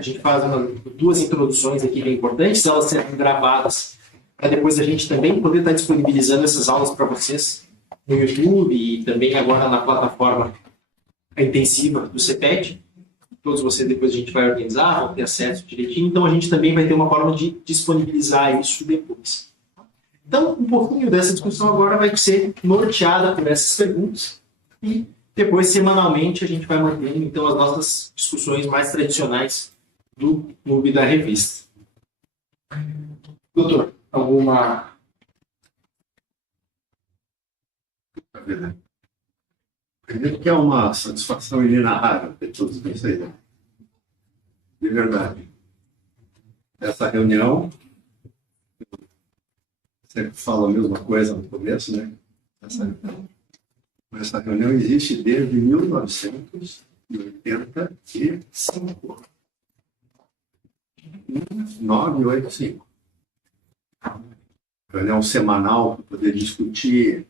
A gente faz duas introduções aqui bem importantes, elas serão gravadas para depois a gente também poder estar disponibilizando essas aulas para vocês no YouTube e também agora na plataforma intensiva do CPET. Todos vocês depois a gente vai organizar, vão ter acesso direitinho, então a gente também vai ter uma forma de disponibilizar isso depois. Então, um pouquinho dessa discussão agora vai ser norteada por essas perguntas e depois, semanalmente, a gente vai mantendo então as nossas discussões mais tradicionais do clube da revista. Doutor, alguma... Primeiro que é uma satisfação inenarrável ter todos vocês. De verdade. Essa reunião, sempre falo a mesma coisa no começo, né? Essa reunião existe desde 1985. 1985. Reunião semanal para poder discutir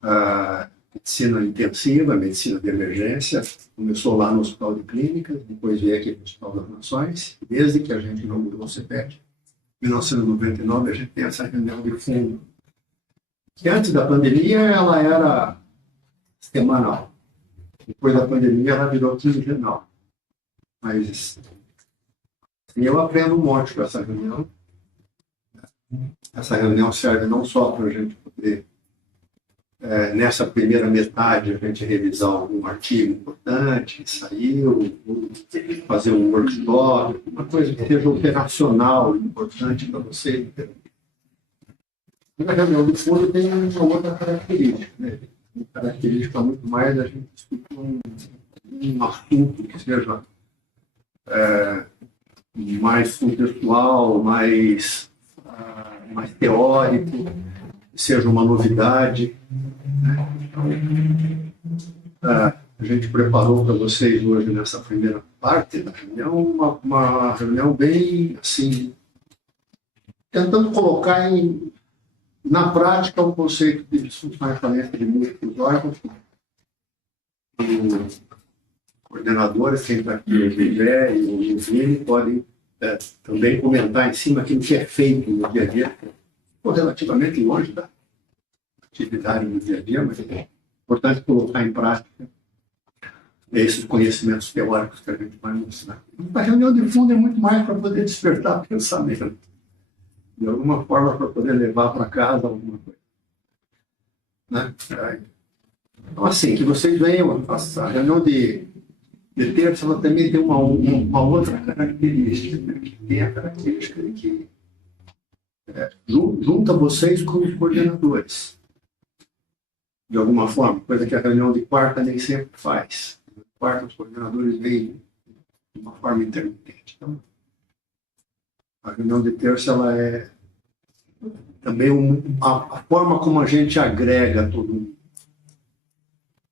a medicina intensiva, a medicina de emergência. Começou lá no Hospital de Clínicas, depois veio aqui para o Hospital das Nações. Desde que a gente inaugurou o CPET, em 1999, a gente tem essa reunião de fundo. Que antes da pandemia ela era semanal. Depois da pandemia ela virou quinzenal. Mas eu aprendo um monte com essa reunião. Essa reunião serve não só para a gente poder, nessa primeira metade, a gente revisar algum artigo importante que saiu, fazer um workshop, uma coisa que seja operacional, importante para você. A reunião do fundo tem uma outra característica, né? Uma característica muito mais a gente discutir um assunto que seja mais contextual, mais teórico, que seja uma novidade. Né? Então, a gente preparou para vocês hoje, nessa primeira parte da reunião, uma reunião bem assim, tentando colocar na prática, o conceito de disfunção falência de múltiplos órgãos. Os coordenadores, quem está aqui, o Gilé e o Vini, podem também comentar em cima aquilo que é feito no dia a dia. Ficou relativamente longe da atividade no dia a dia, mas é importante colocar em prática esses conhecimentos teóricos que a gente vai mostrar. A reunião de fundo é muito mais para poder despertar pensamento, de alguma forma, para poder levar para casa alguma coisa. Né? Então, assim, que vocês venham, a reunião de terça, ela também tem uma outra característica, né? Que tem a característica de que junta vocês com os coordenadores, de alguma forma, coisa que a reunião de quarta nem sempre faz. Na quarta, os coordenadores vêm de uma forma intermitente. Então, a reunião de terça, ela é também a forma como a gente agrega todo mundo.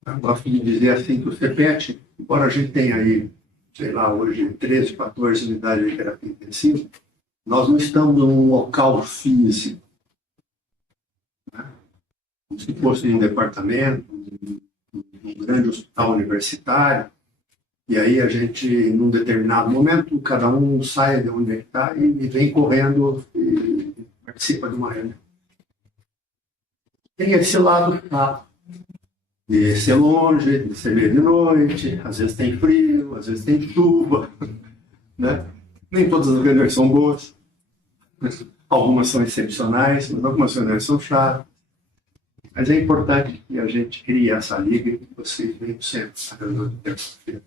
Eu gosto de dizer assim que o CPET, embora a gente tenha aí, sei lá, hoje 13, 14 unidades de terapia intensiva, nós não estamos num local físico, né? Como se fosse um departamento, um grande hospital universitário. E aí a gente, num determinado momento, cada um sai de onde está e vem correndo e participa de uma reunião. Tem esse lado de ser longe, de ser meio de noite, às vezes tem frio, às vezes tem chuva, né? Nem todas as reuniões são boas, algumas são excepcionais, mas algumas reuniões são chatas. Mas é importante que a gente crie essa liga e que vocês venham sempre a reunião de terça-feira.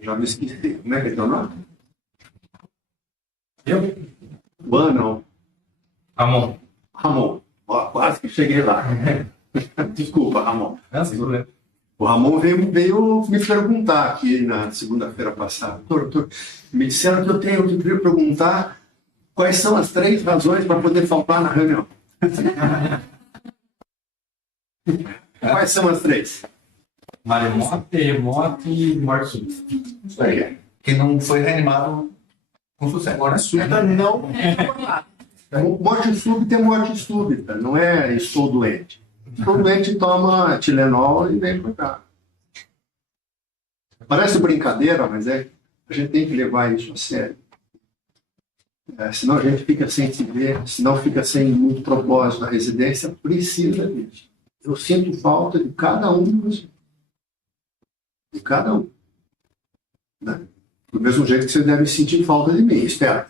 Já me esqueci. Como é que é teu nome? Eu? Juan, não. Ramon. Ramon. Ó, quase que cheguei lá. Desculpa, Ramon. Não, o Ramon veio me perguntar aqui na segunda-feira passada. Doutor, me disseram que eu tenho que perguntar quais são as 3 razões para poder faltar na reunião. Quais são as 3? Maremoto, terremoto e morte súbita. Isso aí. Que não foi reanimado com sucesso. Agora súbita não é formado. Morte súbita é morte súbita, não é estou doente. Estou doente, toma Tilenol e vem para cá. Parece brincadeira, mas a gente tem que levar isso a sério. Senão a gente fica sem se ver, senão fica sem muito propósito. A residência precisa disso. Eu sinto falta de cada um de vocês. De cada um. Né? Do mesmo jeito que vocês devem sentir falta de mim, espero.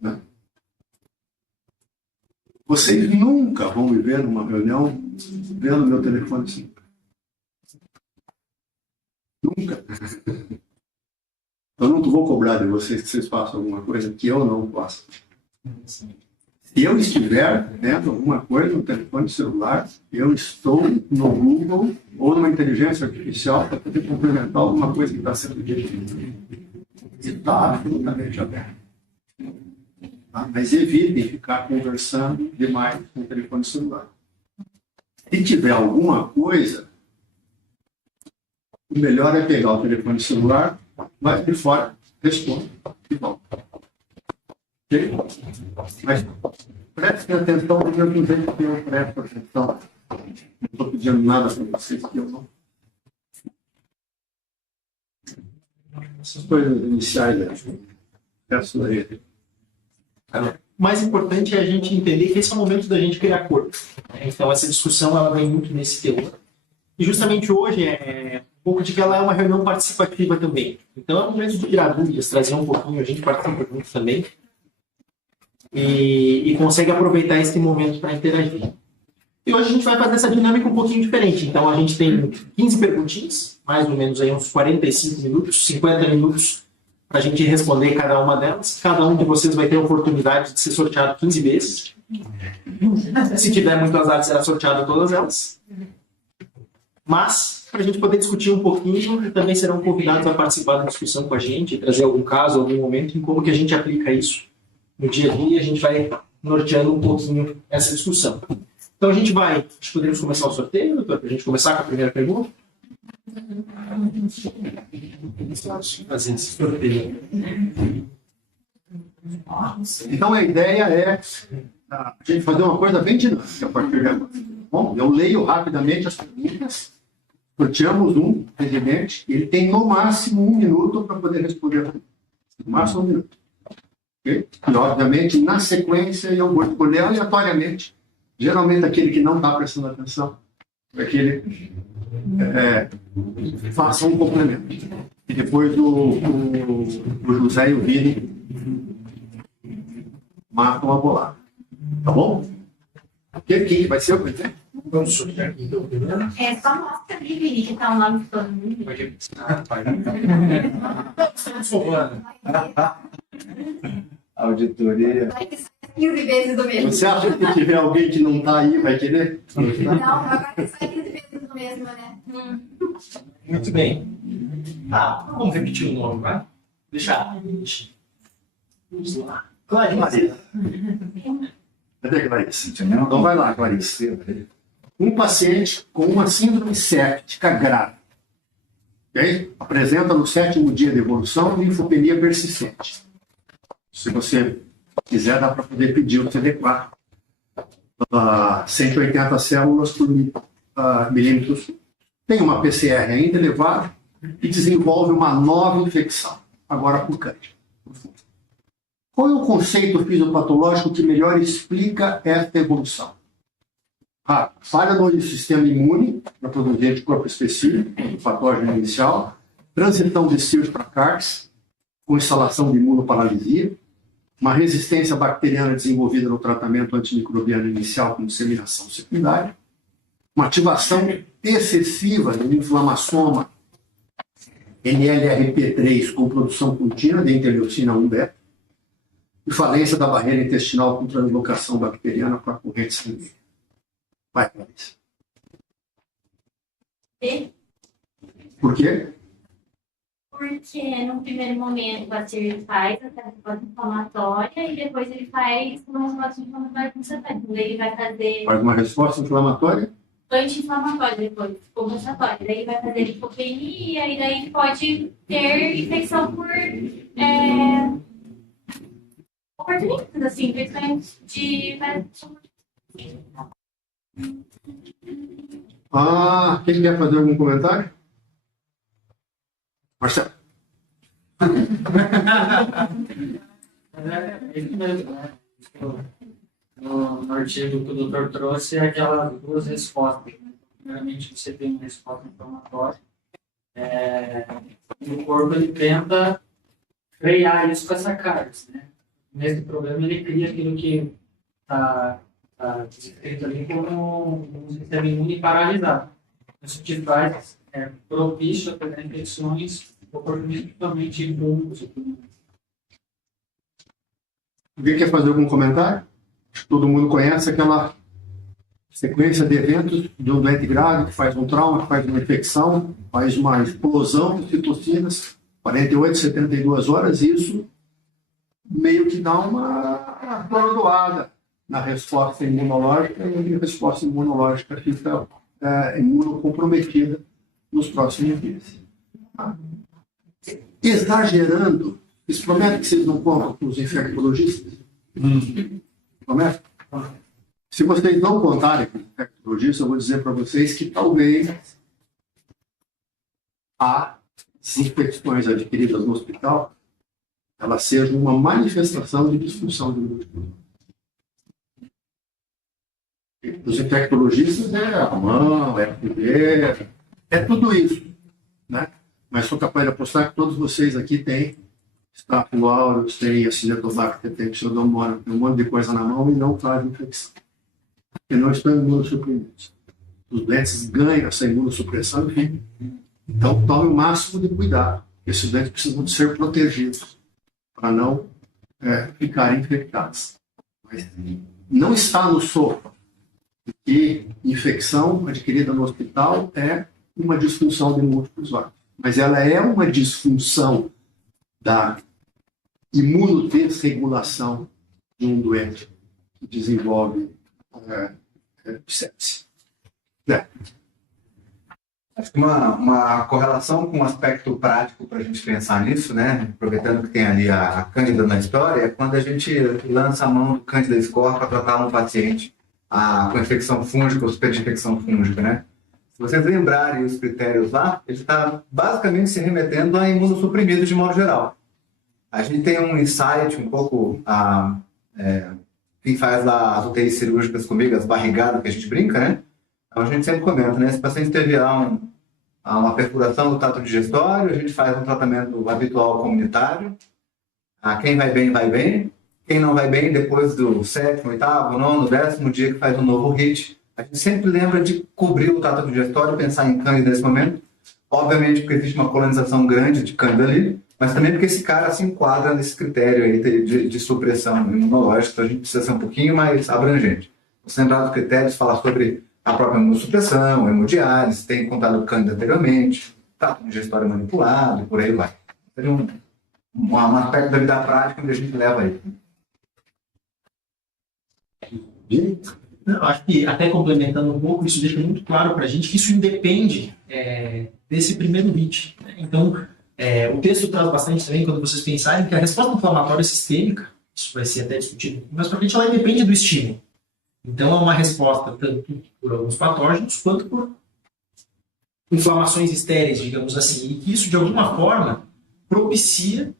Né? Vocês nunca vão me ver numa reunião vendo meu telefone assim. Nunca. Eu não vou cobrar de vocês que vocês façam alguma coisa que eu não faço. Se eu estiver vendo alguma coisa no telefone celular, eu estou no Google ou numa inteligência artificial para poder complementar alguma coisa que está sendo dita. E está absolutamente aberto. Tá? Mas evitem ficar conversando demais no telefone celular. Se tiver alguma coisa, o melhor é pegar o telefone celular, vai de fora, responde e volta. Ok? Mas prestem atenção do mesmo jeito que eu presto atenção. Não estou pedindo nada para vocês que eu não. Essas coisas iniciais, peço a ele. O mais importante é a gente entender que esse é o momento da gente criar acordo. Então, essa discussão ela vem muito nesse teor. E justamente hoje é um pouco de que ela é uma reunião participativa também. Então, é um momento de tirar dúvidas, trazer um pouquinho, a gente participa junto também. E consegue aproveitar esse momento para interagir. E hoje a gente vai fazer essa dinâmica um pouquinho diferente. Então, a gente tem 15 perguntinhas, mais ou menos aí uns 45 minutos, 50 minutos, para a gente responder cada uma delas. Cada um de vocês vai ter a oportunidade de ser sorteado 15 vezes. Se tiver muito azar, será sorteado todas elas. Mas, para a gente poder discutir um pouquinho, também serão convidados a participar da discussão com a gente, trazer algum caso, algum momento, em como que a gente aplica isso no dia a dia. A gente vai norteando um pouquinho essa discussão. Então, a gente vai... Podemos começar o sorteio, doutor? Para a gente começar com a primeira pergunta? Fazer esse sorteio. Então, a ideia é a gente fazer uma coisa bem dinâmica a partir de agora. Bom, eu leio rapidamente as perguntas, sorteamos um presidente, ele tem no máximo 1 minuto para poder responder. No máximo 1 minuto. Okay? E, obviamente, na sequência, eu vou escolher aleatoriamente, geralmente aquele que não está prestando atenção, aquele faça um complemento. E depois o José e o Vini marcam a bolada. Tá bom? Quem vai ser o presidente? Vamos sortear aqui, então, primeiro. Só mostra ali, Vini, que tá o nome de todo mundo. Estamos falando. Auditoria. Vai que sai 15 vezes do mesmo. Você acha que tiver alguém que não está aí, vai querer? Não, agora que sai 15 vezes do mesmo, né? Muito bem. Tá, vamos repetir o nome, vai? Deixa. Vamos lá. Clarice. Cadê a Clarice? Então vai lá, Clarice. Um paciente com uma síndrome séptica grave, okay? Apresenta no 7º dia de evolução linfopenia persistente. Se você quiser, dá para poder pedir o CD4. 180 células por milímetros. Tem uma PCR ainda elevada e desenvolve uma nova infecção, agora por câncer. Qual é o conceito fisiopatológico que melhor explica esta evolução? Falha no sistema imune para produzir anticorpo específico do patógeno inicial, transição de CIRS para CARS, com instalação de imunoparalisia, uma resistência bacteriana desenvolvida no tratamento antimicrobiano inicial com disseminação secundária, uma ativação excessiva do inflamassoma NLRP3 com produção contínua de interleucina 1-beta, e falência da barreira intestinal com translocação bacteriana para a corrente sanguínea. Vai, Clarice. Por quê? Porque no primeiro momento a CIR faz a resposta inflamatória e depois ele faz uma resposta inflamatória compensatória. Então ele vai fazer Faz uma resposta inflamatória? anti-inflamatória depois, compensatória. Daí ele vai fazer lipopenia e daí pode ter infecção por oportunistas, assim, principalmente de... Quem quer fazer algum comentário? Marcelo. No artigo que o doutor trouxe, é aquelas duas respostas. Primeiramente, você tem uma resposta inflamatória. E o corpo ele tenta frear isso com essa carga, né? Nesse problema, ele cria aquilo que está descrito ali como um sistema imune paralisado. Isso te faz propício a pegar infecções oportunisticamente em públicos. Alguém quer fazer algum comentário? Acho que todo mundo conhece aquela sequência de eventos de um doente grave que faz um trauma, que faz uma infecção, faz uma explosão de citocinas, 48, 72 horas, e isso meio que dá uma atordoada na resposta imunológica, e a resposta imunológica fica imunocomprometida nos próximos dias. Exagerando, isso promete que vocês não contam com os infectologistas? Promete? Se vocês não contarem com os infectologistas, eu vou dizer para vocês que talvez as infecções adquiridas no hospital elas sejam uma manifestação de disfunção de músculo. Os infectologistas é a mão, é a fogueira, é tudo isso, né? Mas sou capaz de apostar que todos vocês aqui têm Staphylococcus aureus, têm Acinetobacter, têm Pseudomonas, tem um monte de coisa na mão e não traz infecção. Porque não estão imunossuprimidos. Os doentes ganham essa imunossupressão, enfim. Então, tome o máximo de cuidado. Esses doentes precisam de ser protegidos para não ficarem infectados. Mas não está no sopro que infecção adquirida no hospital é uma disfunção de múltiplos órgãos. Mas ela é uma disfunção da imunodesregulação de um doente que desenvolve sepse. Acho que uma correlação com um aspecto prático para a gente pensar nisso, né? Aproveitando que tem ali a Cândida na história, é quando a gente lança a mão do Candida score para tratar um paciente com infecção fúngica ou superinfecção fúngica, né? Se vocês lembrarem os critérios lá, ele está basicamente se remetendo a imunossuprimidos de modo geral. A gente tem um insight um pouco, quem faz lá as UTIs cirúrgicas comigo, as barrigadas que a gente brinca, né? Então a gente sempre comenta, né? Se o paciente teve uma perfuração do trato digestório, a gente faz um tratamento habitual comunitário. Quem vai bem, vai bem. Quem não vai bem, depois do 7º, 8º, 9º, 10º dia que faz um novo HIT, a gente sempre lembra de cobrir o trato digestório, pensar em Cândida nesse momento. Obviamente porque existe uma colonização grande de Cândida ali, mas também porque esse cara se enquadra nesse critério aí de supressão imunológica, então a gente precisa ser um pouquinho mais abrangente. Você lembrar dos critérios, falar sobre a própria imunossupressão, hemodiálise, tem contado Cândida anteriormente, trato digestório manipulado e por aí vai. Seria um aspecto da vida prática onde a gente leva aí. Não, acho que, até complementando um pouco, isso deixa muito claro para a gente que isso independe desse primeiro HIT. Né? Então, o texto traz bastante também, quando vocês pensarem, que a resposta inflamatória sistêmica, isso vai ser até discutido mais para frente, ela independe do estímulo. Então, é uma resposta tanto por alguns patógenos, quanto por inflamações estéreis, digamos assim, e que isso, de alguma forma, propicia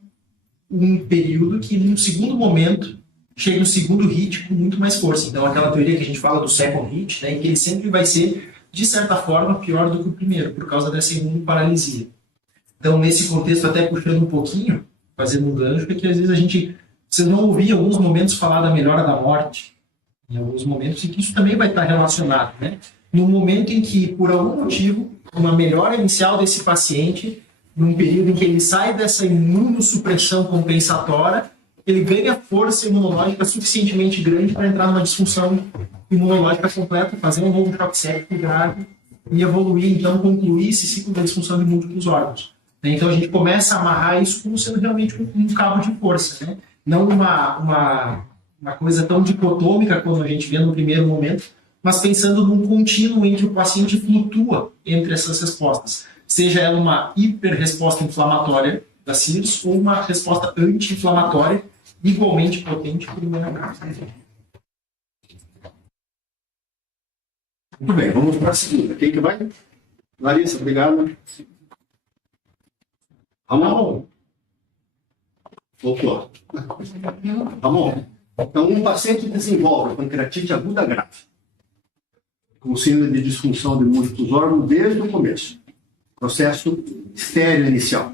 um período que, num segundo momento, chega no segundo HIT com muito mais força. Então, aquela teoria que a gente fala do second HIT, né, em que ele sempre vai ser, de certa forma, pior do que o primeiro, por causa dessa imunoparalisia. Então, nesse contexto, até puxando um pouquinho, fazendo um gancho, é que às vezes vocês vão ouvir em alguns momentos falar da melhora da morte, em alguns momentos em que isso também vai estar relacionado, né? No momento em que, por algum motivo, uma melhora inicial desse paciente, num período em que ele sai dessa imunossupressão compensatória, ele ganha força imunológica suficientemente grande para entrar numa disfunção imunológica completa, fazer um novo choque séptico grave e evoluir, então, concluir esse ciclo da disfunção de múltiplos órgãos. Então, a gente começa a amarrar isso como sendo realmente um cabo de força, né? Não uma coisa tão dicotômica como a gente vê no primeiro momento, mas pensando num contínuo em que o paciente flutua entre essas respostas. Seja ela uma hiperresposta inflamatória da CIRS ou uma resposta anti-inflamatória igualmente potente por imunocapsa. Muito bem, vamos para a segunda. Quem que vai? Larissa, obrigado. Ramon. Voltou. Ramon. Então, um paciente desenvolve pancreatite aguda grave, com síndrome de disfunção de múltiplos órgãos desde o começo. Processo estéril inicial.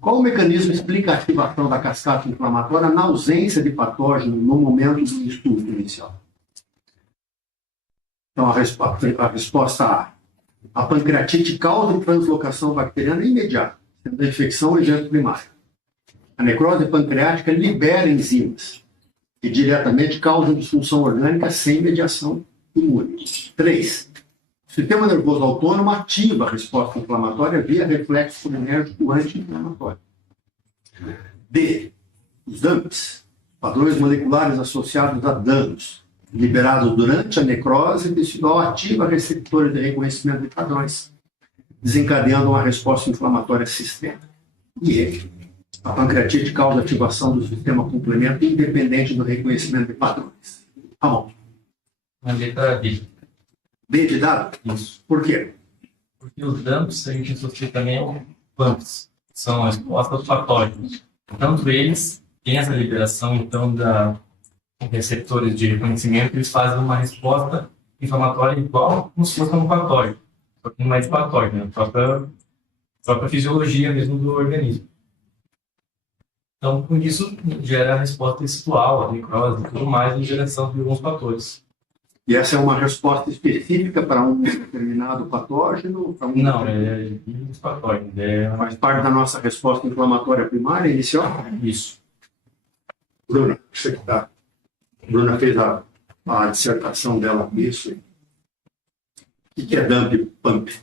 Qual o mecanismo explica a ativação da cascata inflamatória na ausência de patógeno no momento do estudo inicial? Então, a resposta A. A pancreatite causa translocação bacteriana imediata, sendo a infecção evento primário. A necrose pancreática libera enzimas que diretamente causam disfunção orgânica sem mediação imune. 3. O sistema nervoso autônomo ativa a resposta inflamatória via reflexo colinérgico anti-inflamatório. D. Os DAMPs, padrões moleculares associados a danos, liberados durante a necrose tecidual, ativa receptores de reconhecimento de padrões, desencadeando uma resposta inflamatória sistêmica. E a pancreatite causa ativação do sistema complemento independente do reconhecimento de padrões. Tá bom. A letra D. B de dado? Isso. Por quê? Porque os dumps a gente associa também ao pumps, que são as respostas patógenas. Tanto eles têm essa liberação, então, da receptores de reconhecimento, eles fazem uma resposta inflamatória igual como se fosse um patógeno, só que não é de patógeno, é a própria fisiologia mesmo do organismo. Então, por isso, gera a resposta textual, a necrose e tudo mais, em direção de alguns fatores. E essa é uma resposta específica para um determinado patógeno? Para um Não, é dos patógenos. Faz parte da nossa resposta inflamatória primária inicial? Isso. Bruna, você que está. Bruna fez a dissertação dela com isso. O que é dump pump?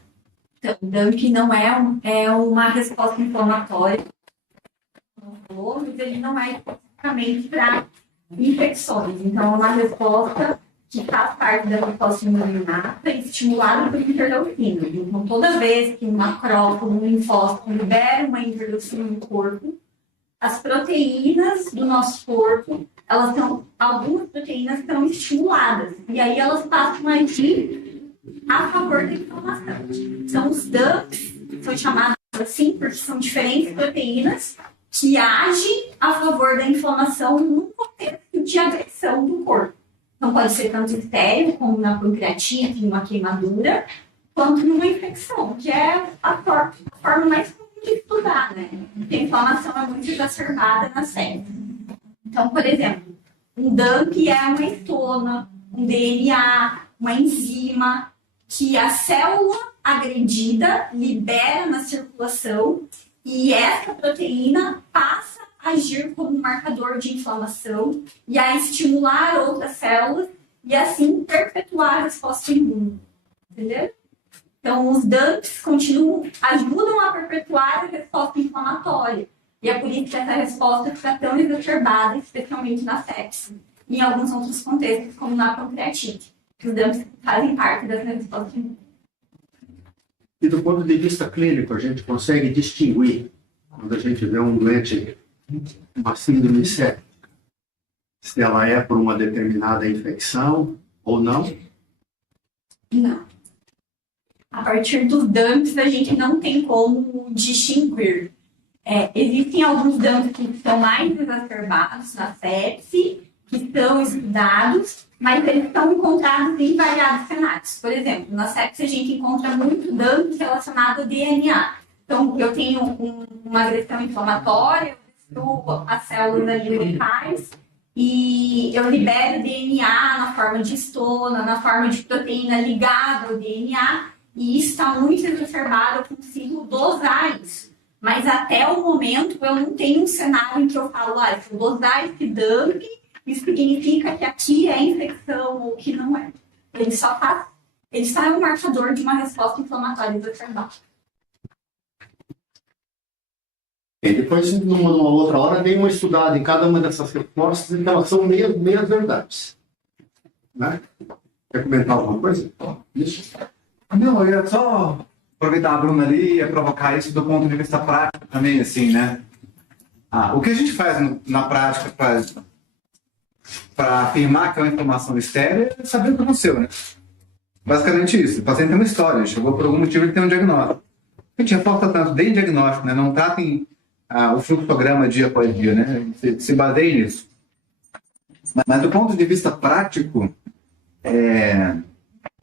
Então, DAMP não é uma resposta inflamatória, mas ele não é especificamente para infecções. Então, é uma resposta que faz parte da resposta imunolata e estimulada por interleucina. Então, toda vez que um macrófago, um linfócito libera uma interleucina no corpo, as proteínas do nosso corpo, algumas proteínas estão estimuladas. E aí elas passam a agir a favor da inflamação. Então, os DAMPs são chamados assim porque são diferentes proteínas que agem a favor da inflamação num contexto de agressão do corpo. Então, pode ser tanto estéril, como na pancreatite, numa queimadura, quanto numa infecção, que é a forma mais comum de estudar, né? Porque a inflamação é muito exacerbada na sepse. Então, por exemplo, um DAMP é uma estona, um DNA, uma enzima, que a célula agredida libera na circulação e essa proteína passa a agir como um marcador de inflamação e a estimular outras células e assim perpetuar a resposta imune. Entendeu? Então, os DAMPs ajudam a perpetuar a resposta inflamatória. E é por isso que essa resposta fica tão exacerbada, especialmente na sepse. E em alguns outros contextos, como na pancreatite. Os DAMPs fazem parte dessa resposta imune. E do ponto de vista clínico, a gente consegue distinguir, quando a gente vê um doente, uma síndrome séptica, se ela é por uma determinada infecção ou não? Não. A partir dos DAMPs, a gente não tem como distinguir. Existem alguns DAMPs que são mais exacerbados na sepse, que são estudados, mas eles são encontrados em variados cenários. Por exemplo, na sepse a gente encontra muito DAMP relacionado ao DNA. Então, eu tenho uma agressão inflamatória, eu destruo as células ali locais e eu libero DNA na forma de estona, na forma de proteína ligada ao DNA, e isso está muito exacerbado, eu consigo dosar isso. Mas até o momento eu não tenho um cenário em que eu falo, se eu dosar esse DAMP, isso significa que aqui é infecção ou que não é. Ele só é um marcador de uma resposta inflamatória exacerbada. E depois, numa outra hora, tem uma estudada em cada uma dessas respostas, então elas são meias verdades. Né? Quer comentar alguma coisa? Isso. Não, eu ia só aproveitar a Bruna ali e provocar isso do ponto de vista prático também, assim, né? O que a gente faz na prática para afirmar que é uma informação estéril é saber o que aconteceu, né? Basicamente isso. O paciente tem uma história, chegou por algum motivo, ele tem um diagnóstico. A gente reforça tanto desde diagnóstico, né? Não tratem o fluxograma dia após dia, né? Se baseie nisso. Mas do ponto de vista prático,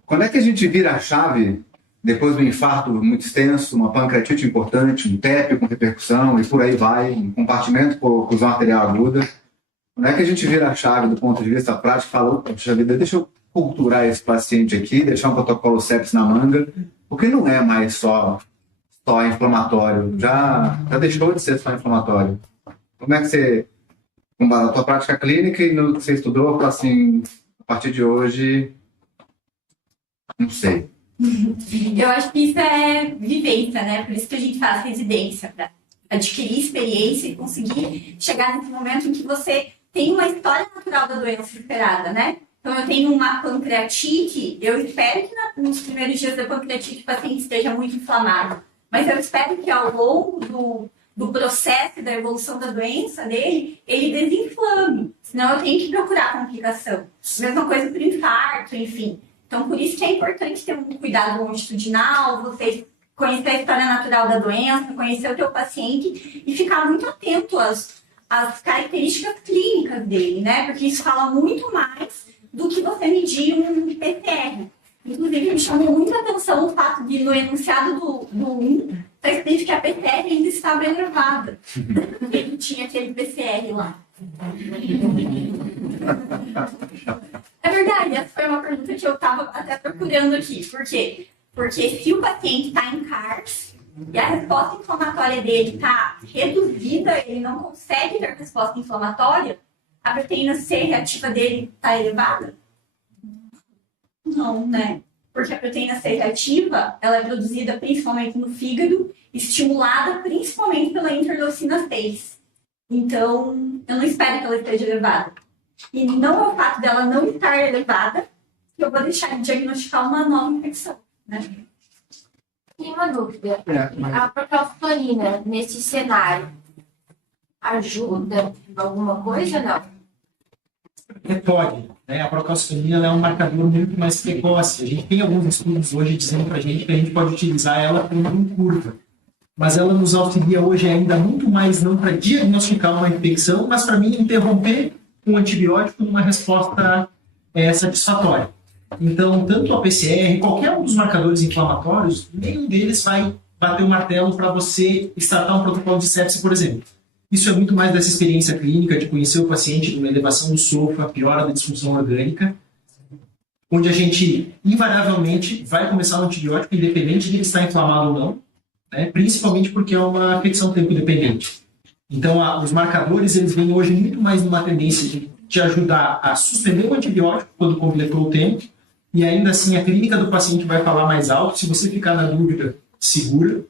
quando é que a gente vira a chave depois do infarto muito extenso, uma pancreatite importante, um TEP com repercussão e por aí vai, um compartimento com oclusão arterial aguda? Quando é que a gente vira a chave do ponto de vista prático e fala, poxa vida, deixa eu culturar esse paciente aqui, deixar um protocolo sepsis na manga, porque não é mais só inflamatório, já deixou de ser só inflamatório. Como é que você, com base na tua prática clínica e no que você estudou, fala assim, a partir de hoje, não sei. Eu acho que isso é vivência, né? Por isso que a gente faz residência, para adquirir experiência e conseguir chegar nesse momento em que você tem uma história natural da doença esperada, né? Então, eu tenho uma pancreatite, eu espero que nos primeiros dias da pancreatite o paciente esteja muito inflamado, mas eu espero que ao longo do processo da evolução da doença dele, ele desinflame, senão eu tenho que procurar complicação. Mesma coisa para o infarto, enfim. Então, por isso que é importante ter um cuidado longitudinal, você conhecer a história natural da doença, conhecer o teu paciente e ficar muito atento às características clínicas dele, né? Porque isso fala muito mais do que você medir um PCR. Inclusive, me chamou muita atenção o fato de, no enunciado do 1, está escrito que a PCR ainda estava elevada. Ele tinha aquele PCR lá. É verdade, essa foi uma pergunta que eu estava até procurando aqui. Por quê? Porque se o paciente está em CARS e a resposta inflamatória dele está reduzida, ele não consegue ter resposta inflamatória, a proteína C reativa dele está elevada? Não, né? Porque a proteína C reativa, ela é produzida principalmente no fígado, estimulada principalmente pela interleucina 6. Então, eu não espero que ela esteja elevada. E não é o fato dela não estar elevada que eu vou deixar de diagnosticar uma nova infecção, né? Tem uma dúvida. A procalcitonina, nesse cenário, ajuda em alguma coisa ou não? Pode, né? A procalcitonina é um marcador muito mais precoce. A gente tem alguns estudos hoje dizendo para a gente que a gente pode utilizar ela como uma curva. Mas ela nos auxilia hoje ainda muito mais não para diagnosticar uma infecção, mas para mim interromper um antibiótico numa resposta satisfatória. Então, tanto a PCR, qualquer um dos marcadores inflamatórios, nenhum deles vai bater o martelo para você startar um protocolo de sepse, por exemplo. Isso é muito mais dessa experiência clínica de conhecer o paciente de uma elevação do SOFA, piora da disfunção orgânica, onde a gente, invariavelmente, vai começar um antibiótico independente de ele estar inflamado ou não, né? Principalmente porque é uma afecção tempo-dependente. Então, os marcadores, eles vêm hoje muito mais numa tendência de te ajudar a suspender o antibiótico quando completou o tempo, e ainda assim a clínica do paciente vai falar mais alto. Se você ficar na dúvida, segura,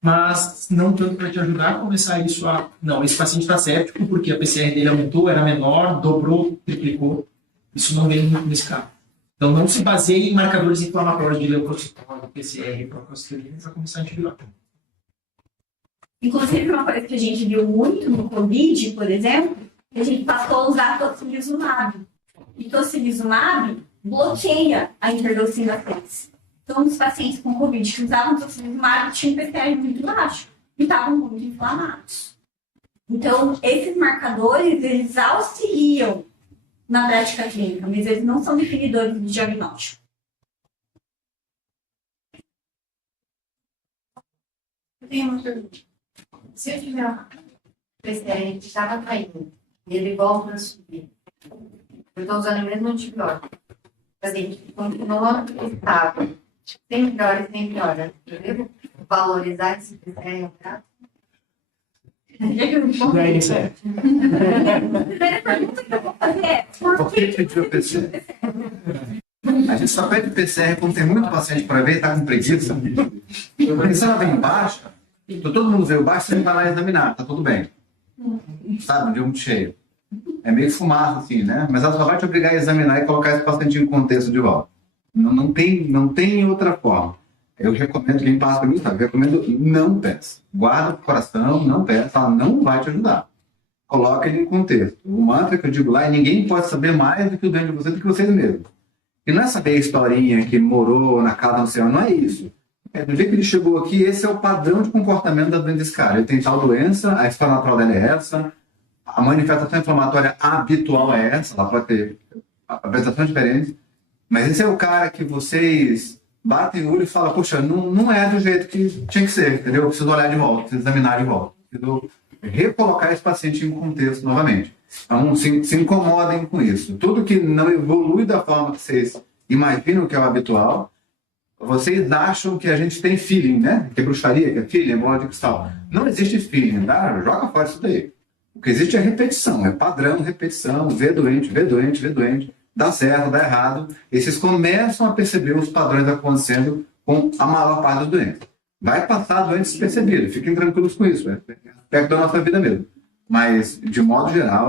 mas não tanto para te ajudar a começar isso não, esse paciente está séptico porque a PCR dele aumentou, era menor, dobrou, triplicou. Isso não vem muito nesse caso. Então não se baseie em marcadores inflamatórios de leucocitose, PCR, procalcitonina para começar antibiótico. Inclusive, uma coisa que a gente viu muito no Covid, por exemplo, a gente passou a usar tocilizumab. E tocilizumab bloqueia a interleucina 6. Então, os pacientes com Covid que usavam tocilizumab tinham PCR muito baixo e estavam muito inflamados. Então, esses marcadores, eles auxiliam na prática clínica, mas eles não são definidores de diagnóstico. Eu tenho uma pergunta. Se eu tiver um PCR que estava caindo e ele volta a subir, eu estou usando o mesmo antibiótico, o paciente continua estável, sem piora, eu devo valorizar esse PCR, tá? Primeira pergunta que eu vou fazer é: por que pediu PCR? A gente só pede PCR quando tem muito paciente para ver e está com preguiça. Porque se ela vem baixa, todo mundo veio baixo, você não vai lá examinar, tá tudo bem. Sabe, um dia muito cheio. É meio fumaça, assim, né? Mas ela só vai te obrigar a examinar e colocar esse paciente em contexto de volta. Não tem outra forma. Eu recomendo, quem passa por mim sabe, eu recomendo não peça. Guarda o coração, não peça, ela não vai te ajudar. Coloca ele em contexto. O mantra que eu digo lá é: ninguém pode saber mais do que o dentro de você, do que vocês mesmos. E não é saber a historinha que morou na casa do céu, não é isso. É, do dia que ele chegou aqui, esse é o padrão de comportamento da doença desse cara. Ele tem tal doença, a história natural dela é essa, a manifestação inflamatória habitual é essa, ela pode ter apresentações diferentes, mas esse é o cara que vocês batem o olho e falam: poxa, não é do jeito que tinha que ser, entendeu? Eu preciso olhar de volta, preciso examinar de volta, preciso recolocar esse paciente em contexto novamente. Então, se incomodem com isso. Tudo que não evolui da forma que vocês imaginam que é o habitual, vocês acham que a gente tem feeling, né? Que é bruxaria, que é feeling, é bola de cristal. Não existe feeling, tá? Joga fora isso daí. O que existe é repetição, é padrão, repetição, vê doente, vê doente, vê doente, dá certo, dá errado. E vocês começam a perceber os padrões acontecendo com a maior parte dos doentes. Vai passar doente despercebido, fiquem tranquilos com isso, é aspecto da nossa vida mesmo. Mas, de modo geral,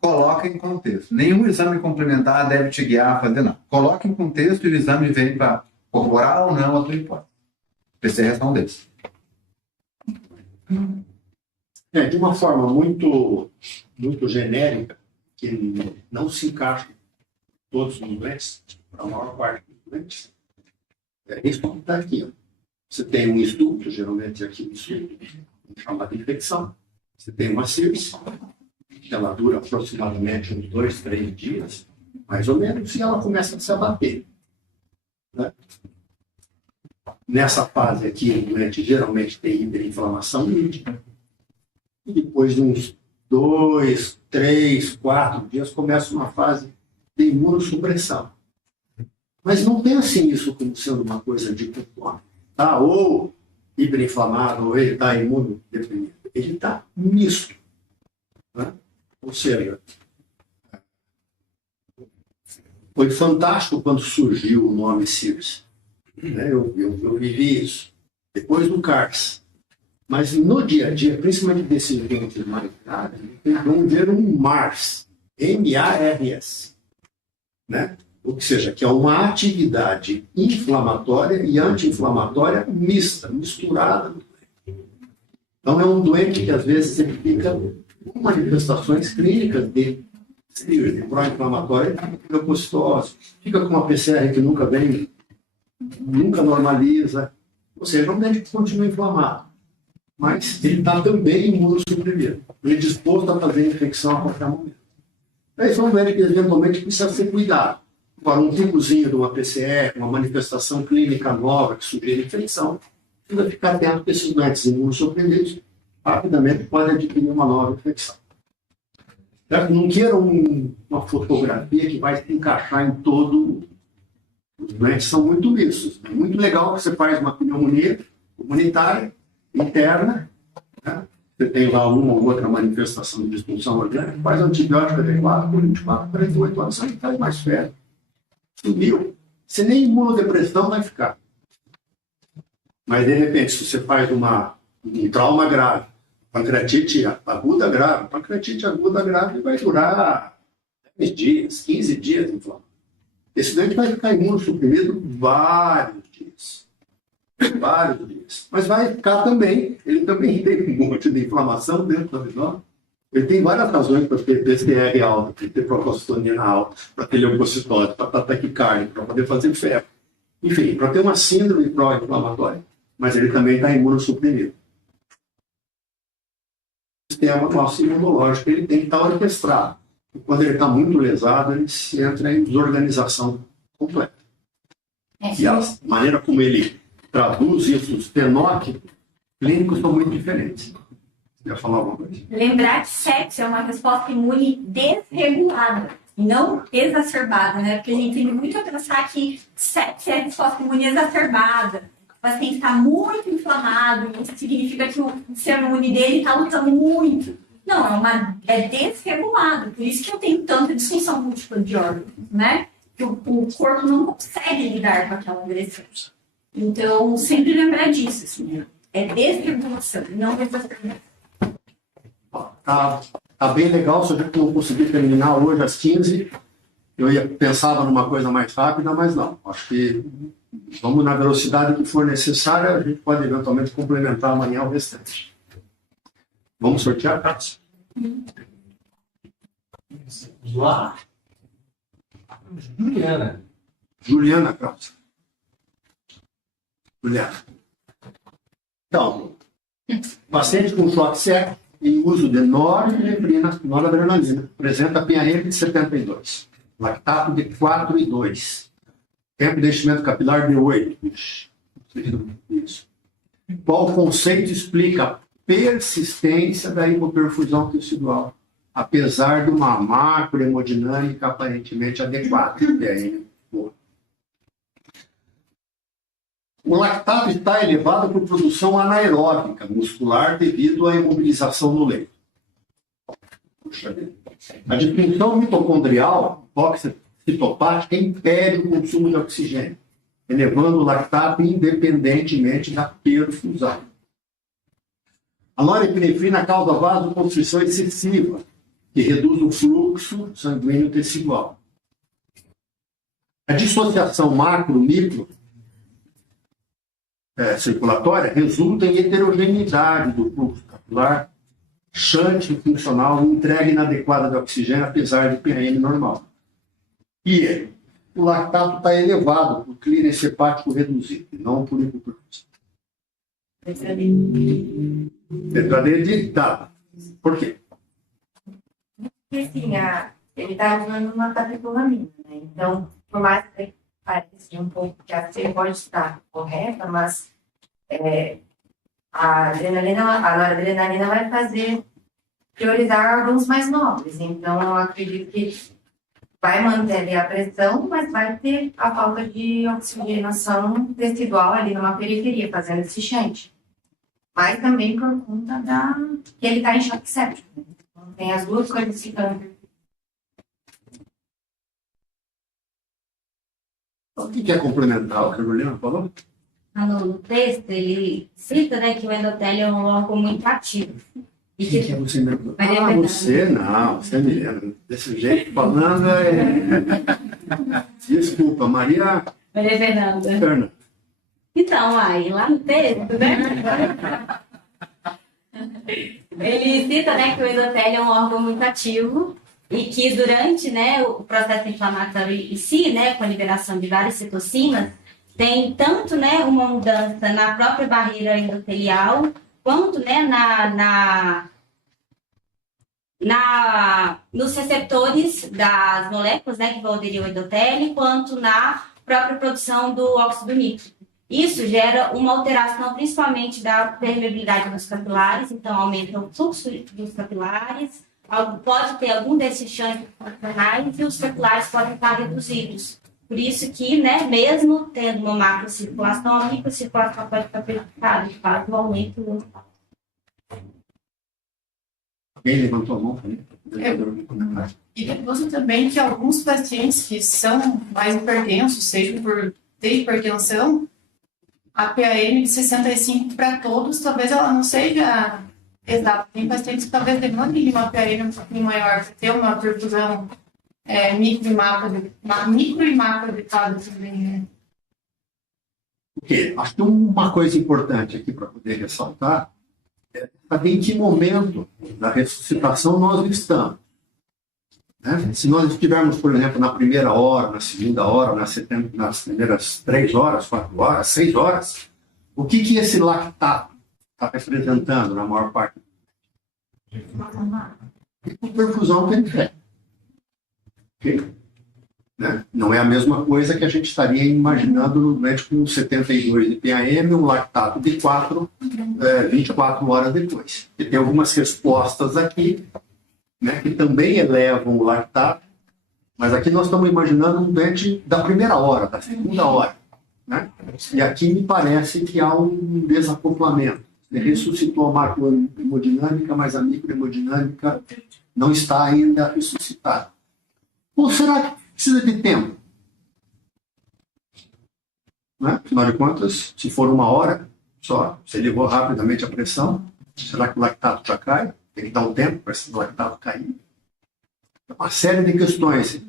coloca em contexto. Nenhum exame complementar deve te guiar a fazer nada. Coloca em contexto e o exame vem para corroborar ou não a tua hipótese. Essa é a reação deles. De uma forma muito genérica, que não se encaixa em todos os doentes, para a maior parte dos doentes, isso que está aqui. Ó. Você tem um estudo, geralmente aqui um estudo, chamado de infecção. Você tem uma CIRS, que ela dura aproximadamente uns 2, 3 dias, mais ou menos, e ela começa a se abater. Né? Nessa fase aqui, o doente geralmente tem hiperinflamação lítica. E depois de uns 2, 3, 4 dias, começa uma fase de imunossupressão. Mas não pensem isso como sendo uma coisa de contorno. Tá? Ou hiperinflamado, ou ele está imunodeprimido. Ele está misto. Né? Ou seja, foi fantástico quando surgiu o nome CIRS. Né? Eu vivi isso. Depois do CARS. Mas no dia a dia, principalmente desses doentes mais graves, vão ver um MARS. M-A-R-S. Né? Ou seja, que é uma atividade inflamatória e anti-inflamatória mista, misturada. Então, é um doente que, às vezes, ele fica com manifestações clínicas de pró-inflamatória, fica com citose, fica com uma PCR que nunca vem, nunca normaliza. Ou seja, é um doente que continua inflamado. Mas ele está também imunossuprimido. Ele é disposto a fazer infecção a qualquer momento. Aí são doentes que, eventualmente, precisa ser cuidado. Agora, um picozinho de uma PCR, uma manifestação clínica nova que sugere infecção, precisa ficar atento que esses doentes imunossuprimidos rapidamente podem adquirir uma nova infecção. Não queiram uma fotografia que vai se encaixar em todo. Os doentes são muito mistos. É muito legal que você faz uma pneumonia comunitária, interna, né? Você tem lá uma ou outra manifestação de disfunção orgânica, faz antibiótico adequado por 24, 48 horas, você faz mais febre. Subiu. Você nem imunodepressão vai ficar. Mas, de repente, se você faz um trauma grave, pancreatite aguda grave, pancreatite aguda grave vai durar 10 dias, 15 dias inflamado. Esse doente vai ficar imunossuprimido vários dias. Vários dias. Mas vai ficar também, ele também tem um monte de inflamação dentro do abdômen. Ele tem várias razões para ter PCR alta, para ter procalcitonina alta, para ter leucocitose, para ter taquicardia, para poder fazer febre. Enfim, para ter uma síndrome pró-inflamatória. Mas ele também está imunossuprimido. O sistema nosso imunológico ele tem que estar orquestrado. E quando ele está muito lesado, ele se entra em desorganização completa. E a maneira como ele traduz isso, os fenótipos clínicos são muito diferentes. Você ia falar alguma coisa? Lembrar que sepsis é uma resposta imune desregulada, e não exacerbada, né? Porque a gente tem muito a pensar que sepsis é resposta imune exacerbada. O paciente está muito inflamado, isso significa que o sistema imune dele está lutando muito. Não, é desregulado. Por isso que eu tenho tanta disfunção múltipla de órgãos, né? Que o corpo não consegue lidar com aquela agressão. Então, sempre lembrar disso, assim, é desregulação, não exacerbação. Tá bem legal, só que eu não consegui terminar hoje às 15. Eu pensava numa coisa mais rápida, mas não. Acho que Vamos na velocidade que for necessária, a gente pode eventualmente complementar amanhã o restante. Vamos sortear? Lá. Juliana. Juliana Krause. Juliana. Então, paciente com choque seco e uso de noradrenalina apresenta PAM de 72, lactato de 4,2, tempo de enchimento capilar de 8. Isso. Qual conceito explica a persistência da hipoperfusão tecidual, apesar de uma macrohemodinâmica aparentemente adequada? O lactato está elevado por produção anaeróbica muscular devido à imobilização no leito. A disfunção mitocondrial citopática impede o consumo de oxigênio, elevando o lactato independentemente da perfusão. A norepinefrina causa vasoconstrição excessiva, que reduz o fluxo sanguíneo tecidual. A dissociação macro-micro circulatória resulta em heterogeneidade do fluxo capilar, shunt funcional e entrega inadequada de oxigênio, apesar de PM normal. E o lactato está elevado por clearance hepático reduzido, não por hipoperfusão. Tetradeia ditada. Por quê? Porque assim, ele está usando uma tabecolamina, né? Então, por mais que pareça um pouco que a C pode estar correta, mas a noradrenalina vai fazer priorizar órgãos mais nobres. Então, eu acredito que vai manter ali a pressão, mas vai ter a falta de oxigenação tecidual ali numa periferia, fazendo esse shunt. Mas também por conta que ele está em choque séptico. Então, tem as duas coisas ficando. O que é complementar o que a Juliana falou? No texto, ele cita, né, que o endotélio é um órgão muito ativo. E Quem que é você mesmo? Maria Fernanda. Você não, você me lembra. Desse jeito, falando Desculpa, Maria Fernanda. Fernanda. Então, aí, lá no texto, né? Ele cita, né, que o endotélio é um órgão muito ativo e que durante, né, o processo inflamatório em si, né, com a liberação de várias citocinas, tem tanto, né, uma mudança na própria barreira endotelial, quanto, né, nos receptores das moléculas, né, que vão aderir ao endotélio, quanto na própria produção do óxido nítrico. Isso gera uma alteração principalmente da permeabilidade dos capilares, então aumenta o fluxo dos capilares, pode ter algum desses chances funcionais e os capilares podem estar reduzidos. Por isso que, né, mesmo tendo uma macrocirculação, a microcirculação pode estar prejudicada, de fato, o aumento. Alguém levantou a mão também? E depois também que alguns pacientes que são mais hipertensos, seja por ter hipertensão, a PAM de 65 para todos, talvez ela não seja exata. Tem pacientes que talvez demandem uma PAM um pouquinho maior para ter uma perfusão micro e macro adequada também, né? Porque acho que uma coisa importante aqui para poder ressaltar é saber em que momento da ressuscitação nós estamos. Né? Se nós estivermos, por exemplo, na primeira hora, na segunda hora, nas primeiras 3 horas, 4 horas, 6 horas, o que esse lactato está representando na maior parte? Hipoperfusão periférica. Okay? Né? Não é a mesma coisa que a gente estaria imaginando no doente com 72 de PAM, um lactato de 24 horas depois. E tem algumas respostas aqui, né, que também elevam o lactato, mas aqui nós estamos imaginando um doente da primeira hora, da segunda hora. Né? E aqui me parece que há um desacoplamento. Ele ressuscitou a macrohemodinâmica, mas a microhemodinâmica não está ainda ressuscitada. Ou será que precisa de tempo? Né? Afinal de contas, se for 1 hora, só você elevou rapidamente a pressão, será que o lactato já cai? Tem que dar um tempo para esse lactato cair. Uma série de questões.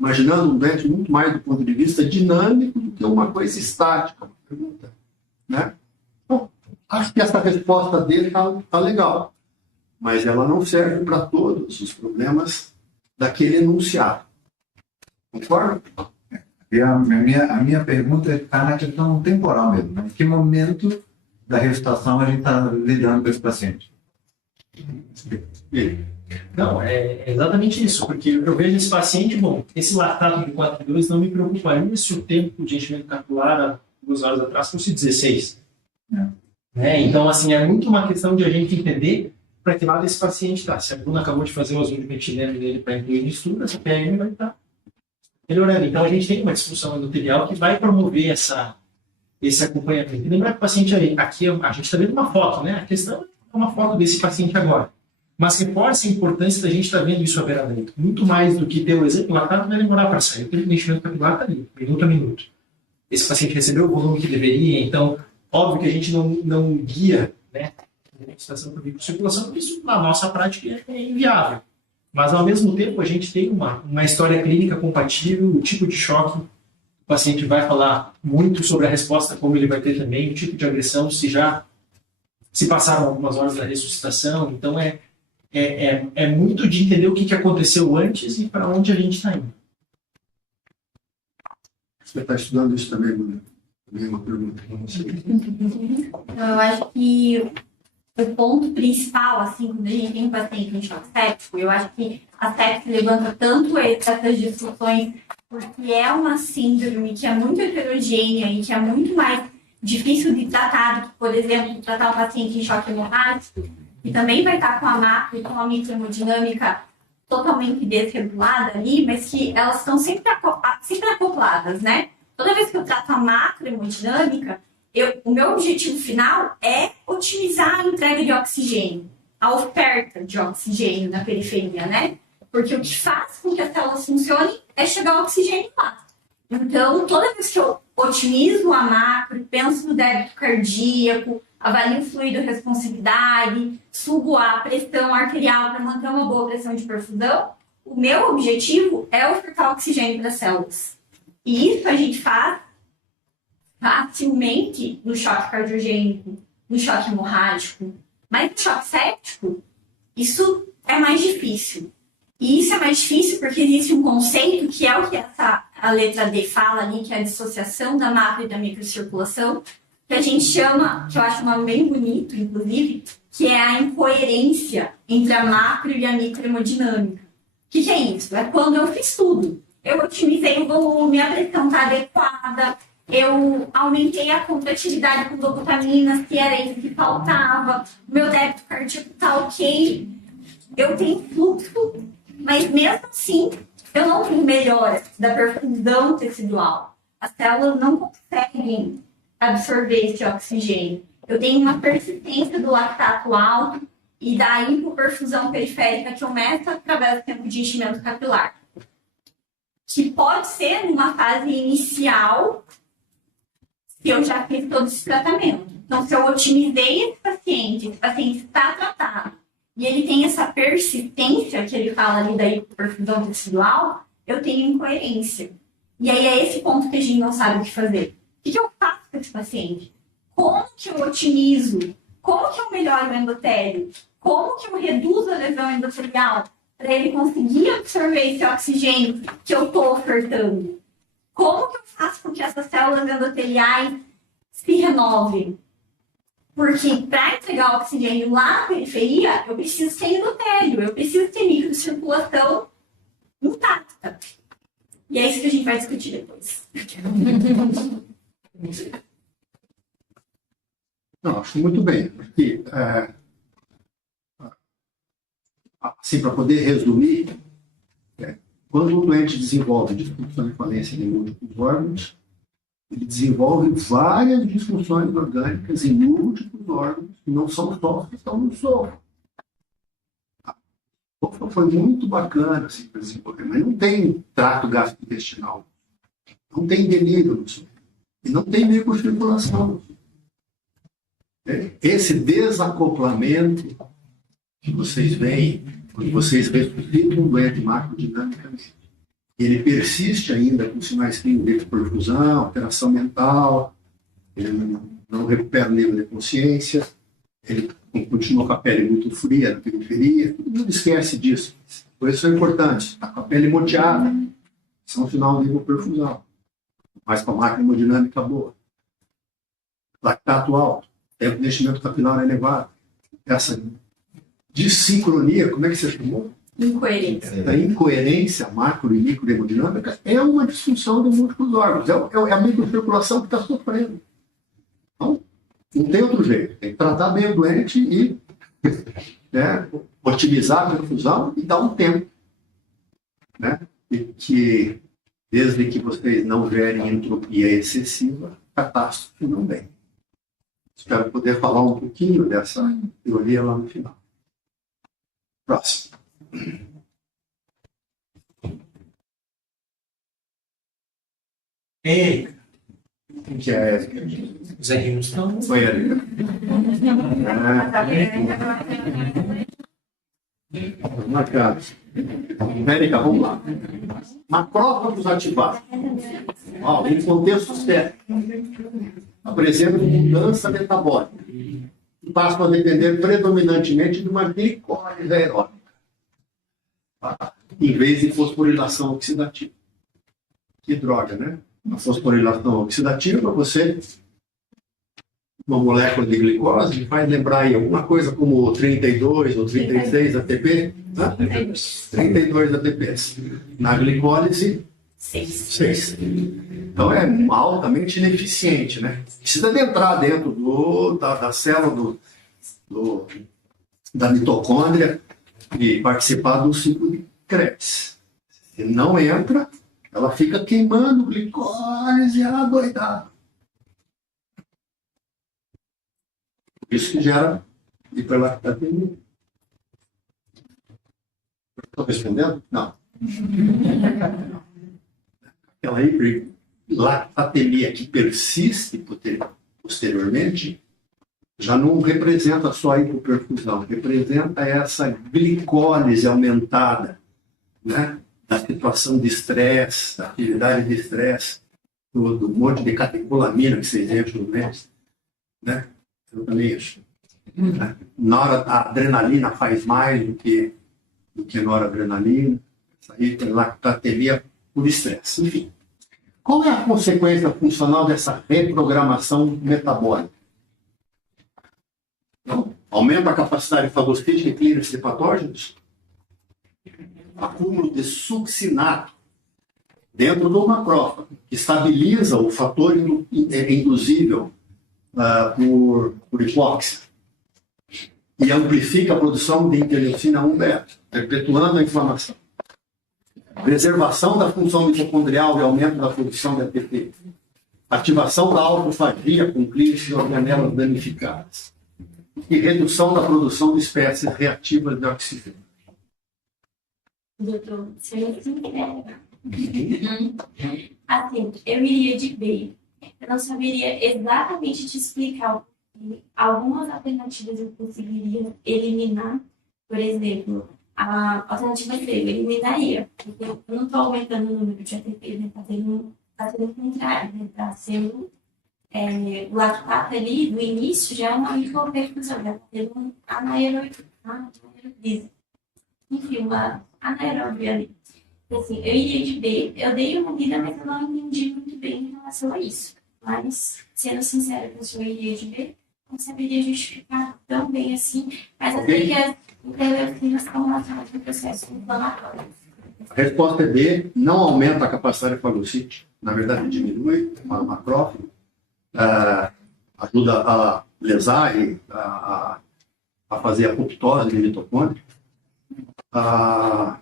imaginando um doente muito mais do ponto de vista dinâmico do que uma coisa estática, uma pergunta, né? Bom, acho que essa resposta dele tá legal, mas ela não serve para todos os problemas daquele enunciado. Concorda? E a minha pergunta está na questão temporal mesmo. Né? Em que momento da resuscitação a gente está lidando com esse paciente? Não, é exatamente isso, porque eu vejo esse paciente, bom, esse lactato de 4,2 não me preocuparia se o tempo de enchimento capilar há 2 horas atrás fosse 16. Então, assim, é muito uma questão de a gente entender para que lado esse paciente está. Se a Bruna acabou de fazer o azul de metileno dele para incluir no estudo, essa PM vai estar melhorando. Então, a gente tem uma disfunção endotelial que vai promover esse acompanhamento. E lembrar que o paciente aqui, a gente está vendo uma foto, né? A questão é uma foto desse paciente agora. Mas reforça a importância da gente estar vendo isso abertamente. Muito mais do que ter o exemplo, o lactato vai demorar para sair. O tempo de enchimento capilar está ali, minuto a minuto. Esse paciente recebeu o volume que deveria, então, óbvio que a gente não guia, né, a administração por microcirculação, porque isso na nossa prática é inviável. Mas, ao mesmo tempo, a gente tem uma história clínica compatível, o tipo de choque, o paciente vai falar muito sobre a resposta, como ele vai ter também, o tipo de agressão, se passaram algumas horas da ressuscitação. Então, é muito de entender o que aconteceu antes e para onde a gente está indo. Você está estudando isso também, Bruna? Também é uma pergunta para você. Eu acho que o ponto principal, assim, quando a gente tem um paciente em choque séptico, eu acho que a sepse levanta tanto essas discussões, porque é uma síndrome que é muito heterogênea e que é muito mais difícil de tratar do que, por exemplo, tratar um paciente em choque hemorrágico, que também vai estar com a macro e com a microhemodinâmica totalmente desregulada ali, mas que elas estão sempre acopladas, né? Toda vez que eu trato a macrohemodinâmica, o meu objetivo final é otimizar a entrega de oxigênio, a oferta de oxigênio na periferia, né? Porque o que faz com que as células funcionem é chegar o oxigênio lá. Então, toda vez que eu otimizo a macro, penso no débito cardíaco, avalio o fluido responsividade, subo a pressão arterial para manter uma boa pressão de perfusão, o meu objetivo é ofertar oxigênio para as células. E isso a gente faz facilmente no choque cardiogênico, no choque hemorrágico, mas no choque séptico, isso é mais difícil. E isso é mais difícil porque existe um conceito que é o que a letra D fala ali, que é a dissociação da macro e da microcirculação, que a gente chama, que eu acho um nome bem bonito, inclusive, que é a incoerência entre a macro e a microhemodinâmica. O que é isso? É quando eu fiz tudo. Eu otimizei o volume, a pressão está adequada, eu aumentei a contratividade com dopamina, se era isso que faltava, o meu débito cardíaco está ok, eu tenho fluxo, mas mesmo assim eu não tenho melhora da perfusão tecidual. As células não conseguem absorver esse oxigênio. Eu tenho uma persistência do lactato alto e da hipoperfusão periférica que eu meço através do tempo de enchimento capilar, que pode ser numa fase inicial, se eu já fiz todo esse tratamento. Então, se eu otimizei esse paciente está tratado, e ele tem essa persistência que ele fala ali da hipoperfusão tecidual, eu tenho incoerência. E aí é esse ponto que a gente não sabe o que fazer. O que eu faço com esse paciente? Como que eu otimizo? Como que eu melhoro o endotélio? Como que eu reduzo a lesão endotelial para ele conseguir absorver esse oxigênio que eu estou ofertando? Como que eu faço com que essas células endoteliais se renovem? Porque para entregar o oxigênio lá na periferia, eu preciso ter endotélio, eu preciso ter microcirculação intacta. E é isso que a gente vai discutir depois. Não, acho muito bem. Porque, assim, para poder resumir, quando o doente desenvolve disfunção de falência em múltiplos órgãos, ele desenvolve várias disfunções orgânicas em múltiplos órgãos, que não são só os que estão no sofá. O sofá foi muito bacana assim, para desenvolver, mas não tem trato gastrointestinal, não tem delírio no sofá, e não tem microcirculação. Esse desacoplamento que vocês veem, quando vocês ressuscitam um doente macrodinamicamente, ele persiste ainda com sinais clínicos de perfusão, alteração mental, ele não recupera o nível de consciência, ele continua com a pele muito fria na periferia, não esquece disso. Por isso é importante, está com a pele moteada, isso é um sinal de hipoperfusão, mas com a máquina hemodinâmica boa. Lactato alto, tempo de enchimento capilar elevado. Essa dissincronia, como é que você chamou? Incoerência. A incoerência macro e microhemodinâmica é uma disfunção de múltiplos órgãos. É a microcirculação que está sofrendo. Então, não tem outro jeito. Tem que tratar bem o doente e né, otimizar a perfusão e dar um tempo. Né? E que, desde que vocês não gerem entropia excessiva, catástrofe não vem. Espero poder falar um pouquinho dessa teoria lá no final. Próximo. Érica. Quem que é a Érica? Zé Rimstão. Foi a Érica. Marcado. Érica, vamos lá. Macrófagos ativados. Ó, em contexto certo. Apresentam mudança metabólica. E passam a depender predominantemente de uma glicólise aeróbica. Em vez de fosforilação oxidativa. Que droga, né? A fosforilação oxidativa, você, uma molécula de glicose, faz lembrar aí alguma coisa como 32 ou 36 ATP. Né? 32 ATPs. Na glicólise, 6. Então é altamente ineficiente, né? Precisa de entrar dentro da célula da mitocôndria e participar do ciclo de Krebs. Se não entra, ela fica queimando glicólise adoidada. Isso que gera hiperlactatemia. Estou respondendo? Não. Aquela hiperlactatemia que persiste posteriormente já não representa só a hipoperfusão, representa essa glicólise aumentada, né? Da situação de estresse, da atividade de estresse, do monte de catecolamina que vocês entram no mês, né? Eu também acho. Né? Na hora, a adrenalina faz mais do que noradrenalina, essa hiperlactatemia por estresse. Enfim, qual é a consequência funcional dessa reprogramação metabólica? Então, aumenta a capacidade fagocítica e clearance de patógenos, acúmulo de succinato dentro do macrófago, que estabiliza o fator induzível por hipóxia e amplifica a produção de interleucina 1-beta, perpetuando a inflamação. Preservação da função mitocondrial e aumento da produção de ATP. Ativação da autofagia com clínicas de organelas danificadas. E redução da produção de espécies reativas de oxigênio. Doutor, se eu sincera. Assim, eu iria de B. Eu não saberia exatamente te explicar. Algumas alternativas eu conseguiria eliminar. Por exemplo, a alternativa C, eu eliminaria. Porque eu não estou aumentando o número de ATP, né? Está sendo o contrário, né? Está sendo o lactato ali, no início, já é uma hipoperfusão, já está tendo uma anaerobise. Enfim, uma anaerobia ali. Assim, eu iria de B, eu dei uma lida, mas eu não entendi muito bem em relação a isso. Mas, sendo sincera, eu só iria de B, não saberia justificar tão bem assim, mas eu sei que as interleucinas estão relacionadas no processo inflamatório. A resposta é B, não aumenta a capacidade fagocítica, na verdade diminui o macrófago, ajuda a lesar e a fazer a apoptose de mitocôndria. A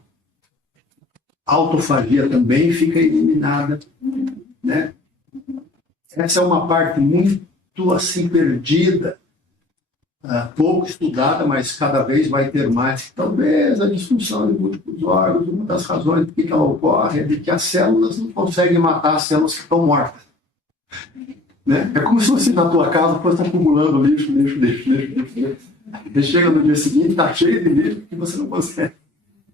autofagia também fica eliminada, né? Essa é uma parte muito assim perdida, pouco estudada, mas cada vez vai ter mais. Talvez a disfunção de múltiplos órgãos, uma das razões por que ela ocorre é de que as células não conseguem matar as células que estão mortas. Né? É como se você na tua casa fosse acumulando lixo. Você chega no dia seguinte, está cheio de lixo e você não consegue.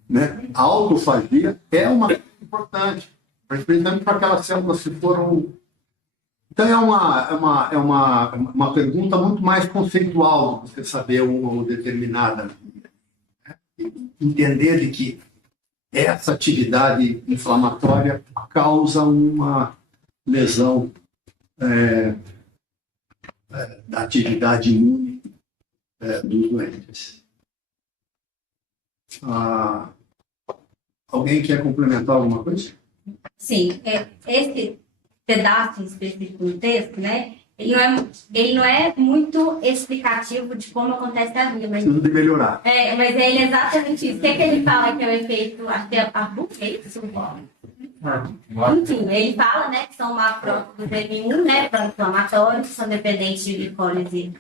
Né? A autofagia é uma importante, principalmente para aquelas células que foram. Então, é uma pergunta muito mais conceitual, você saber uma determinada. Entender de que essa atividade inflamatória causa uma lesão da atividade imune dos doentes. Alguém quer complementar alguma coisa? Sim, esse pedaço em específico do texto, né? Ele não é muito explicativo de como acontece a vida, mas Precisa de melhorar. mas ele é exatamente isso. O que é que ele fala que é o efeito, acho que é a buca, é isso? Enfim, ele fala, né, que são macrófagos imunes, né, inflamatórios, que são dependentes de glicólise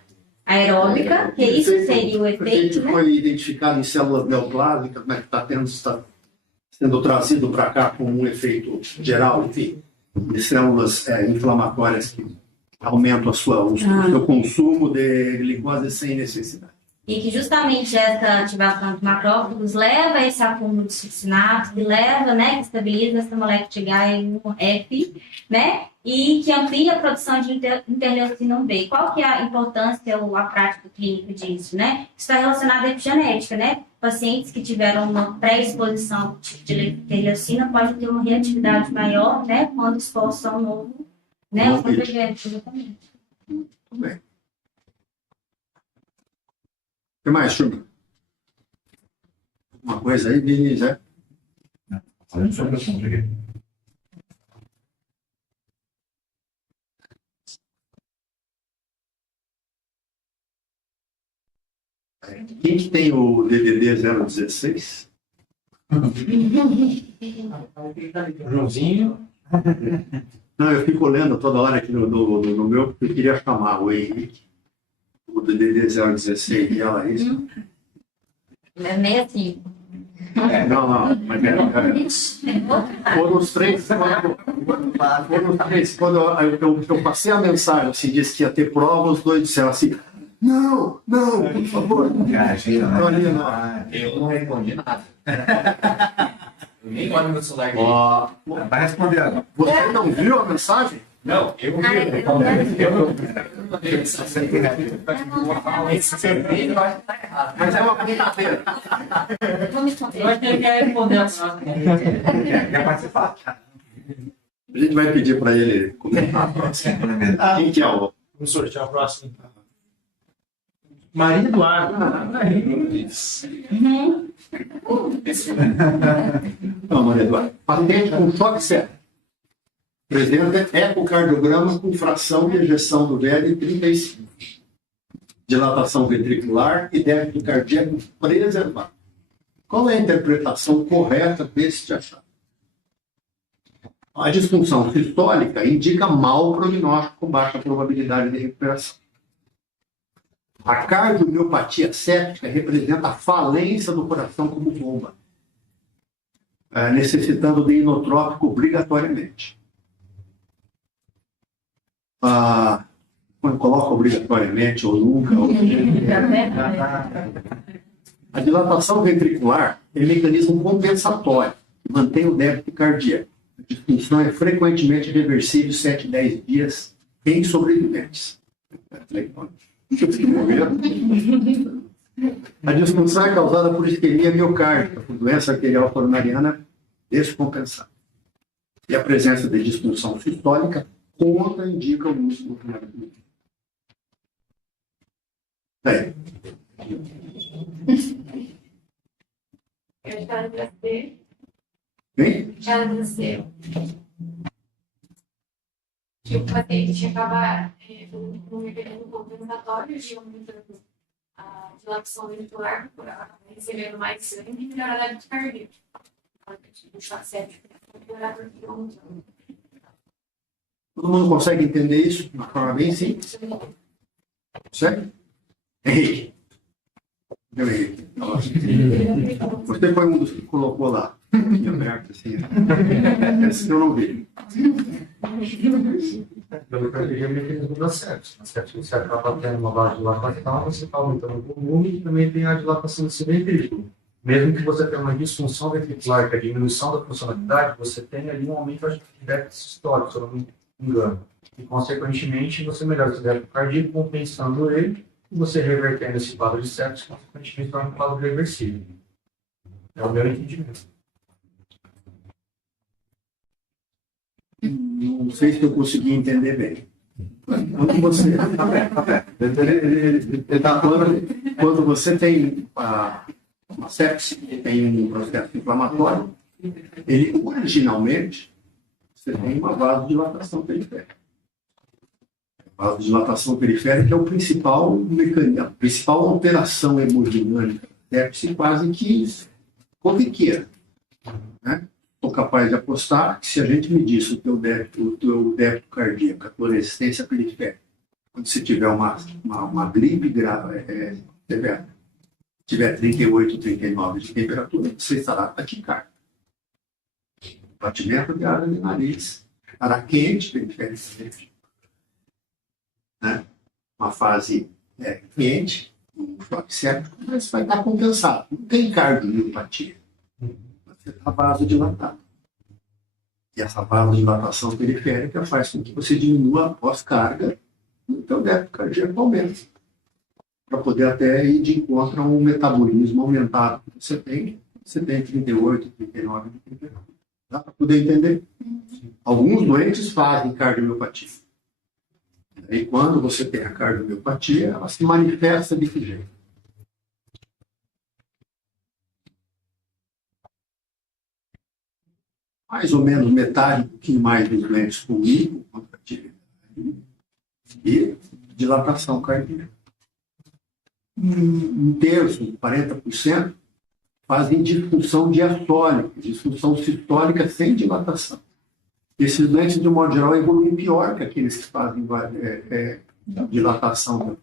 aeróbica, que isso seria o efeito, né? Foi identificado em células neoplásmicas, mas está sendo trazido para cá como um efeito geral, enfim, de células inflamatórias que aumentam o seu consumo de glicose sem necessidade. E que justamente essa ativação de macrófagos leva a esse acúmulo de succinato, que leva, né, que estabiliza essa molécula de H1F, né, e que amplia a produção de interleucina 1B. Qual que é a importância ou a prática clínica disso, né? Está relacionado à epigenética, né? Pacientes que tiveram uma pré-exposição ao tipo de interleucina podem ter uma reatividade maior, né, quando expostos ao novo, né, ao convergente, exatamente. Tudo bem. O que mais, turma? Uma coisa aí, Vinícius, é? Falando sobre o assunto aqui. Quem que tem o DDD 016? Joãozinho. Não, eu fico olhando toda hora aqui no meu, porque eu queria chamar o Henrique, o DDD 016, e ela é isso. É meio assim. Não, mas foram os três, quando eu passei a mensagem, assim, disse que ia ter prova, os dois disseram assim, não, por favor. Eu não respondi nada. Eu nem olho meu celular. Vai responder agora. Você não viu a mensagem? Não, eu vi. Esse cerveja eu acho que tá errado. Mas é uma brincadeira. Eu acho que ele quer responder a próxima. Quer participar? A gente vai pedir para ele comentar a próxima. Quem que é o... Vamos sortear a próxima. Maria Eduardo. Não, Maria Eduarda. Paciente com choque séptico. Apresenta ecocardiograma com fração de ejeção do VL 35. Dilatação ventricular e débito cardíaco preservado. Qual é a interpretação correta deste achado? A disfunção sistólica indica mau prognóstico com baixa probabilidade de recuperação. A cardiomiopatia séptica representa a falência do coração como bomba, necessitando de inotrópico obrigatoriamente. Quando coloca obrigatoriamente ou nunca. A dilatação ventricular é um mecanismo compensatório que mantém o débito cardíaco. A disfunção é frequentemente reversível 7 a 10 dias em sobreviventes. A disfunção é causada por isquemia miocárdica, por doença arterial coronariana descompensada. E a presença de disfunção sistólica contraindica o uso do remédio. Eu espero que você. Bem? Já nasceu. Que o paciente acaba com um mecanismo compensatório de aumentando a dilatação ventricular, recebendo mais sangue e melhorar a débito cardíaco. O choque séptico melhorar a Todo mundo consegue entender isso de uma forma bem simples? Certo? Henrique. Meu Henrique. Você foi um dos que colocou lá. Aberto assim. Esse eu não vi. Pelo que eu entendi, é o mecanismo da sepsis. Na sepsis você acaba tendo uma baixa dilatação, você está aumentando o volume e também tem a dilatação desse ventrículo. mesmo que você tenha uma disfunção ventricular, que é a diminuição da funcionalidade, você tem ali um aumento de débito sistólico, se eu não me engano. E, consequentemente, você melhora o seu débito cardíaco, compensando ele, e você revertendo esse quadro de sepsis, consequentemente, torna um quadro reversível. É o meu entendimento. Não sei se eu consegui entender bem. Quando você ele está falando, quando você tem uma sepse, tem um processo inflamatório, ele originalmente você tem uma vasodilatação periférica. A vasodilatação periférica é o principal mecanismo, a principal alteração hemodinâmica da sepse, quase que corriqueira, né? Estou capaz de apostar que se a gente medisse o teu débito cardíaco, a tua resistência periférica, quando você tiver uma gripe grave, tiver 38, 39 de temperatura, você estará taquicárdico. Batimento de ar no nariz, cara quente, periférico, né? Uma fase quente, um choque séptico, mas vai estar compensado. Não tem cardiomiopatia. Você está vasodilatado. E essa vasodilatação periférica faz com que você diminua a pós-carga e o teu débito cardíaco aumente. Para poder até ir de encontro a um metabolismo aumentado que você tem 38, 39 de temperatura. Dá para poder entender? Alguns doentes fazem cardiomiopatia. E quando você tem a cardiomiopatia, ela se manifesta de que jeito? Mais ou menos metade, um pouquinho mais dos doentes com hipocontratividade e dilatação cardíaca. Um terço, 40%, fazem disfunção diastólica, disfunção sistólica sem dilatação. Esses doentes, de um modo geral, evoluem pior que aqueles que fazem dilatação.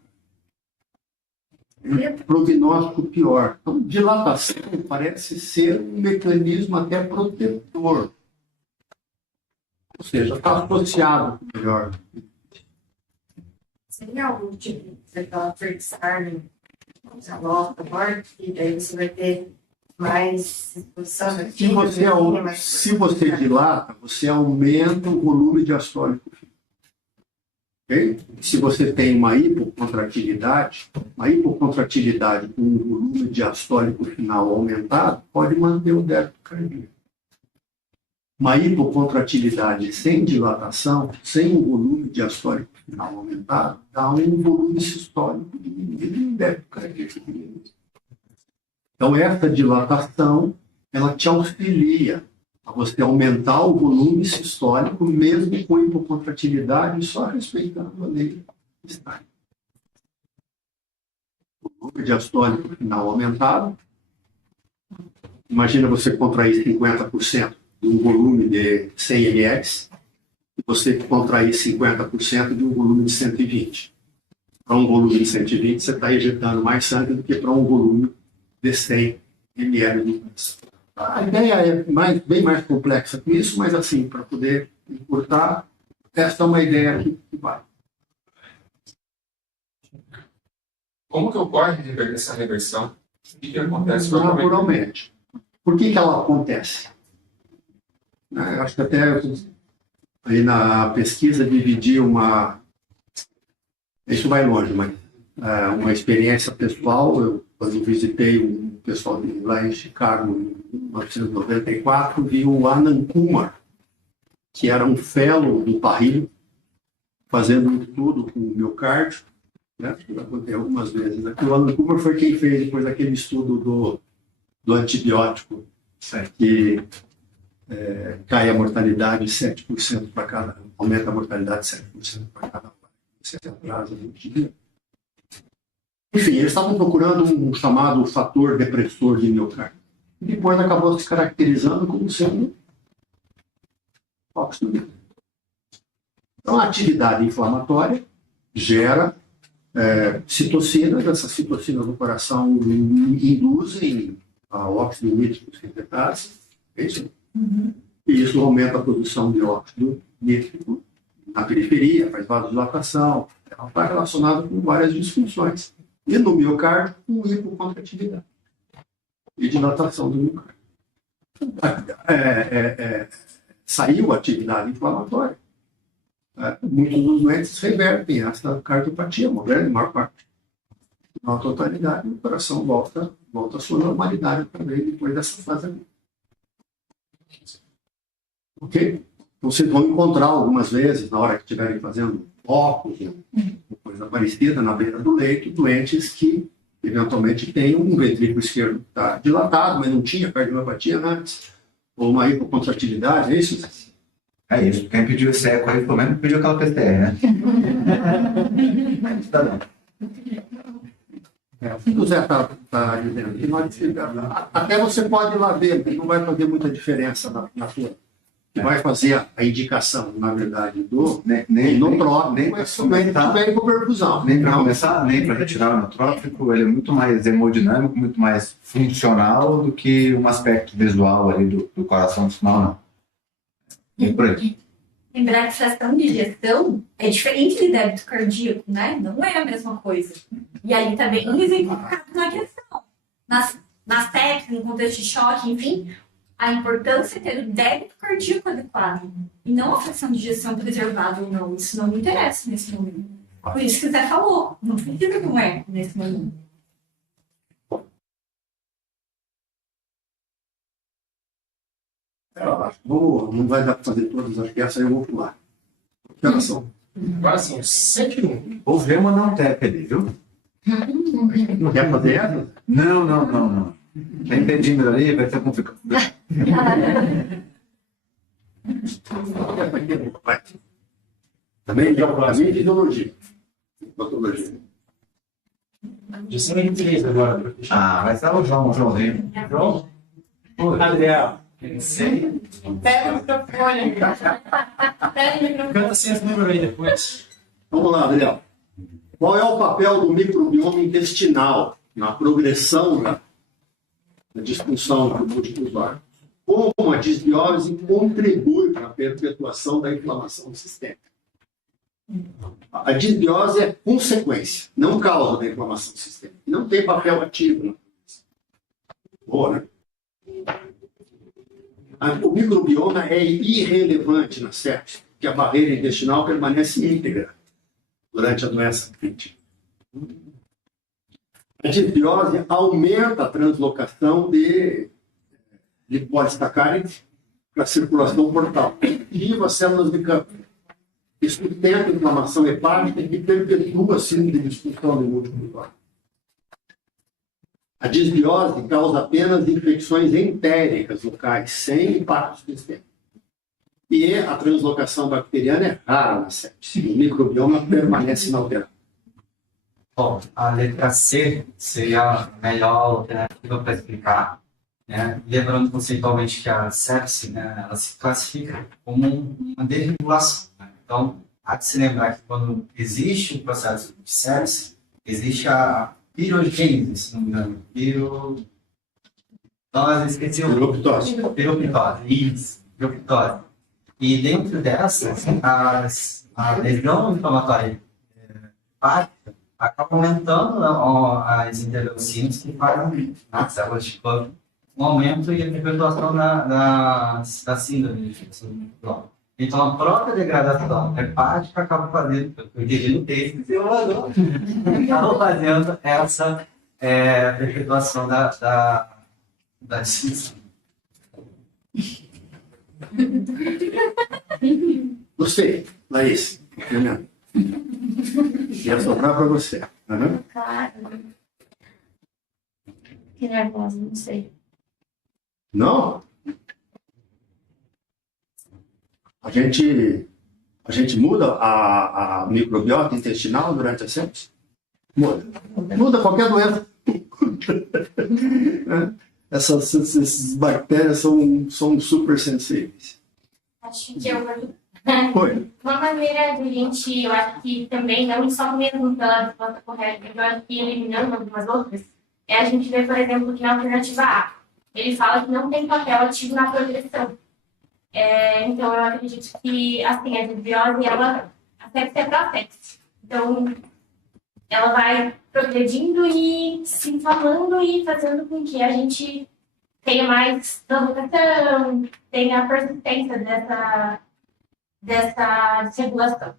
Prognóstico pior. Então, dilatação parece ser um mecanismo até protetor. Ou seja, está associado com melhor. Seria algum tipo de Fritz-Arnold, e daí você vai ter mais exposição da se você dilata, você aumenta o volume diastólico. Okay? Se você tem uma hipocontratividade com um volume diastólico final aumentado, pode manter o débito cardíaco. Uma hipocontratividade sem dilatação, sem um volume diastólico final aumentado, dá um volume sistólico diminuído e um débito cardíaco diminuído. Então, essa dilatação, ela te auxilia a você aumentar o volume sistólico, mesmo com hipocontratividade, só respeitando a lei de Stein. O volume diastólico final aumentado. Imagina você contrair 50% de um volume de 100 ml e você contrair 50% de um volume de 120. Para um volume de 120, você está injetando mais sangue do que para um volume de 100 ml. A ideia é bem mais complexa que isso, mas assim, para poder encurtar, esta é uma ideia que vai. Como que ocorre essa reversão? O que acontece naturalmente? Por que ela acontece? Eu acho que até aí na pesquisa dividi isso vai longe, mas uma experiência pessoal. Quando visitei um pessoal lá em Chicago em 1994, vi o Anand Kumar, que era um fellow do Parrilho, fazendo um estudo com o miocárdio, né? Já contei algumas vezes. O Anand Kumar foi quem fez depois aquele estudo do antibiótico, que cai a mortalidade 7% para cada, aumenta a mortalidade 7% para cada. Você atrasa no dia. Enfim, eles estavam procurando um chamado fator depressor de miocárdio. E depois acabou se caracterizando como sendo óxido nítrico. Então, a atividade inflamatória gera citocinas. Essas citocinas no coração induzem a óxido nítrico sintetase. É isso? Uhum. E isso aumenta a produção de óxido nítrico na periferia, faz vasodilatação. Ela está relacionada com várias disfunções. E no miocárdio, com hipocontratividade. e dilatação do miocárdio. Saiu a atividade inflamatória. Muitos dos doentes revertem essa cardiopatia, uma grande maior parte. Na totalidade, o coração volta à sua normalidade também depois dessa fase. Ok? Então, vocês vão encontrar algumas vezes, na hora que estiverem fazendo óculos, coisa parecida, na beira do leito, doentes que eventualmente têm um ventrículo esquerdo que está dilatado, mas não tinha cardiopatia antes, ou uma hipocontratividade, é isso? É isso. Quem pediu esse eco aí, pelo menos pediu aquela PCR, né? Tá bom. O que o Zé está dizendo, até você pode ir lá ver, não vai fazer muita diferença na sua. Vai fazer a indicação, na verdade, do inotrópico, mas também tiver hipoperfusão. Nem para começar, nem para retirar o inotrópico, ele é muito mais hemodinâmico, muito mais funcional do que um aspecto visual ali do coração sinal, não. É por aí. Lembrar que fração de gestão é diferente de débito cardíaco, né? Não é a mesma coisa. E aí tá bem exemplificado na questão. Nas técnicas, no contexto de choque, enfim, a importância é ter o débito cardíaco adequado. E não a fração de gestão preservada ou não. Isso não me interessa nesse momento. Por isso que o Zé falou. Não precisa de um eco nesse momento. Não vai dar para fazer todas, acho que essa eu vou pular. Que horas são? Agora sim, 7h01. Ou ver mandar um TEP ali, viu? Não quer fazer essa? Não. Tem pedímetro ali, vai ser complicado. Também é fisiologia. Patologia. De 123 agora, professor. Vai ser o Joãozinho. João? Adriel. Pega o microfone. Pega o microfone. Canta sem esse número aí depois. Vamos lá, Adriel. Qual é o papel do microbioma intestinal na progressão da disfunção do múltiplos órgãos? Como a disbiose contribui para a perpetuação da inflamação sistêmica? A disbiose é consequência, não causa da inflamação sistêmica. Não tem papel ativo. Boa, né? O microbioma é irrelevante na sepse, porque a barreira intestinal permanece íntegra durante a doença crítica. A disbiose aumenta a translocação de polissacarídeos para a circulação portal, ativa as células de campo, que sustenta a inflamação hepática e perpetua a síndrome de disfunção de múltiplos órgãos. A disbiose causa apenas infecções entéricas locais, sem impacto sistêmico. E a translocação bacteriana é rara na sepse. O microbioma permanece inalterado. Bom, a letra C seria a melhor alternativa para explicar, né? Lembrando conceitualmente que a sepse, né, ela se classifica como uma desregulação, né? Então, há de se lembrar que quando existe um processo de sepse, existe a pirogênese, se não me engano. Esqueci o Piroptose. Piroptose, isso, piroptose. E dentro dessas, a lesão inflamatória hepática acaba aumentando as interleucinas que fazem nas células de corpo um aumento e a perpetuação da síndrome de infecção múltipla. Então, a própria degradação hepática acaba fazendo, eu entendi no texto, acaba fazendo essa perpetuação da disfunção. Gostei, Laís. Ia sobrar para você. Uhum. Claro. Que nervosa, não sei. Não? A gente muda a microbiota intestinal durante a sepse? Muda. Muda qualquer doença. Essas bactérias são super sensíveis. Acho que eu Foi. Uma maneira de a gente, eu acho que também, não só mesmo pela resposta correta, eu acho que eliminando algumas outras, é a gente ver, por exemplo, que na alternativa A, ele fala que não tem papel ativo na progressão. Então, eu acredito que, assim, a disbiose, ela, a sepse é pró-sepse. Então, ela vai progredindo e se inflamando e fazendo com que a gente tenha mais translocação, tenha a persistência dessa desregulação.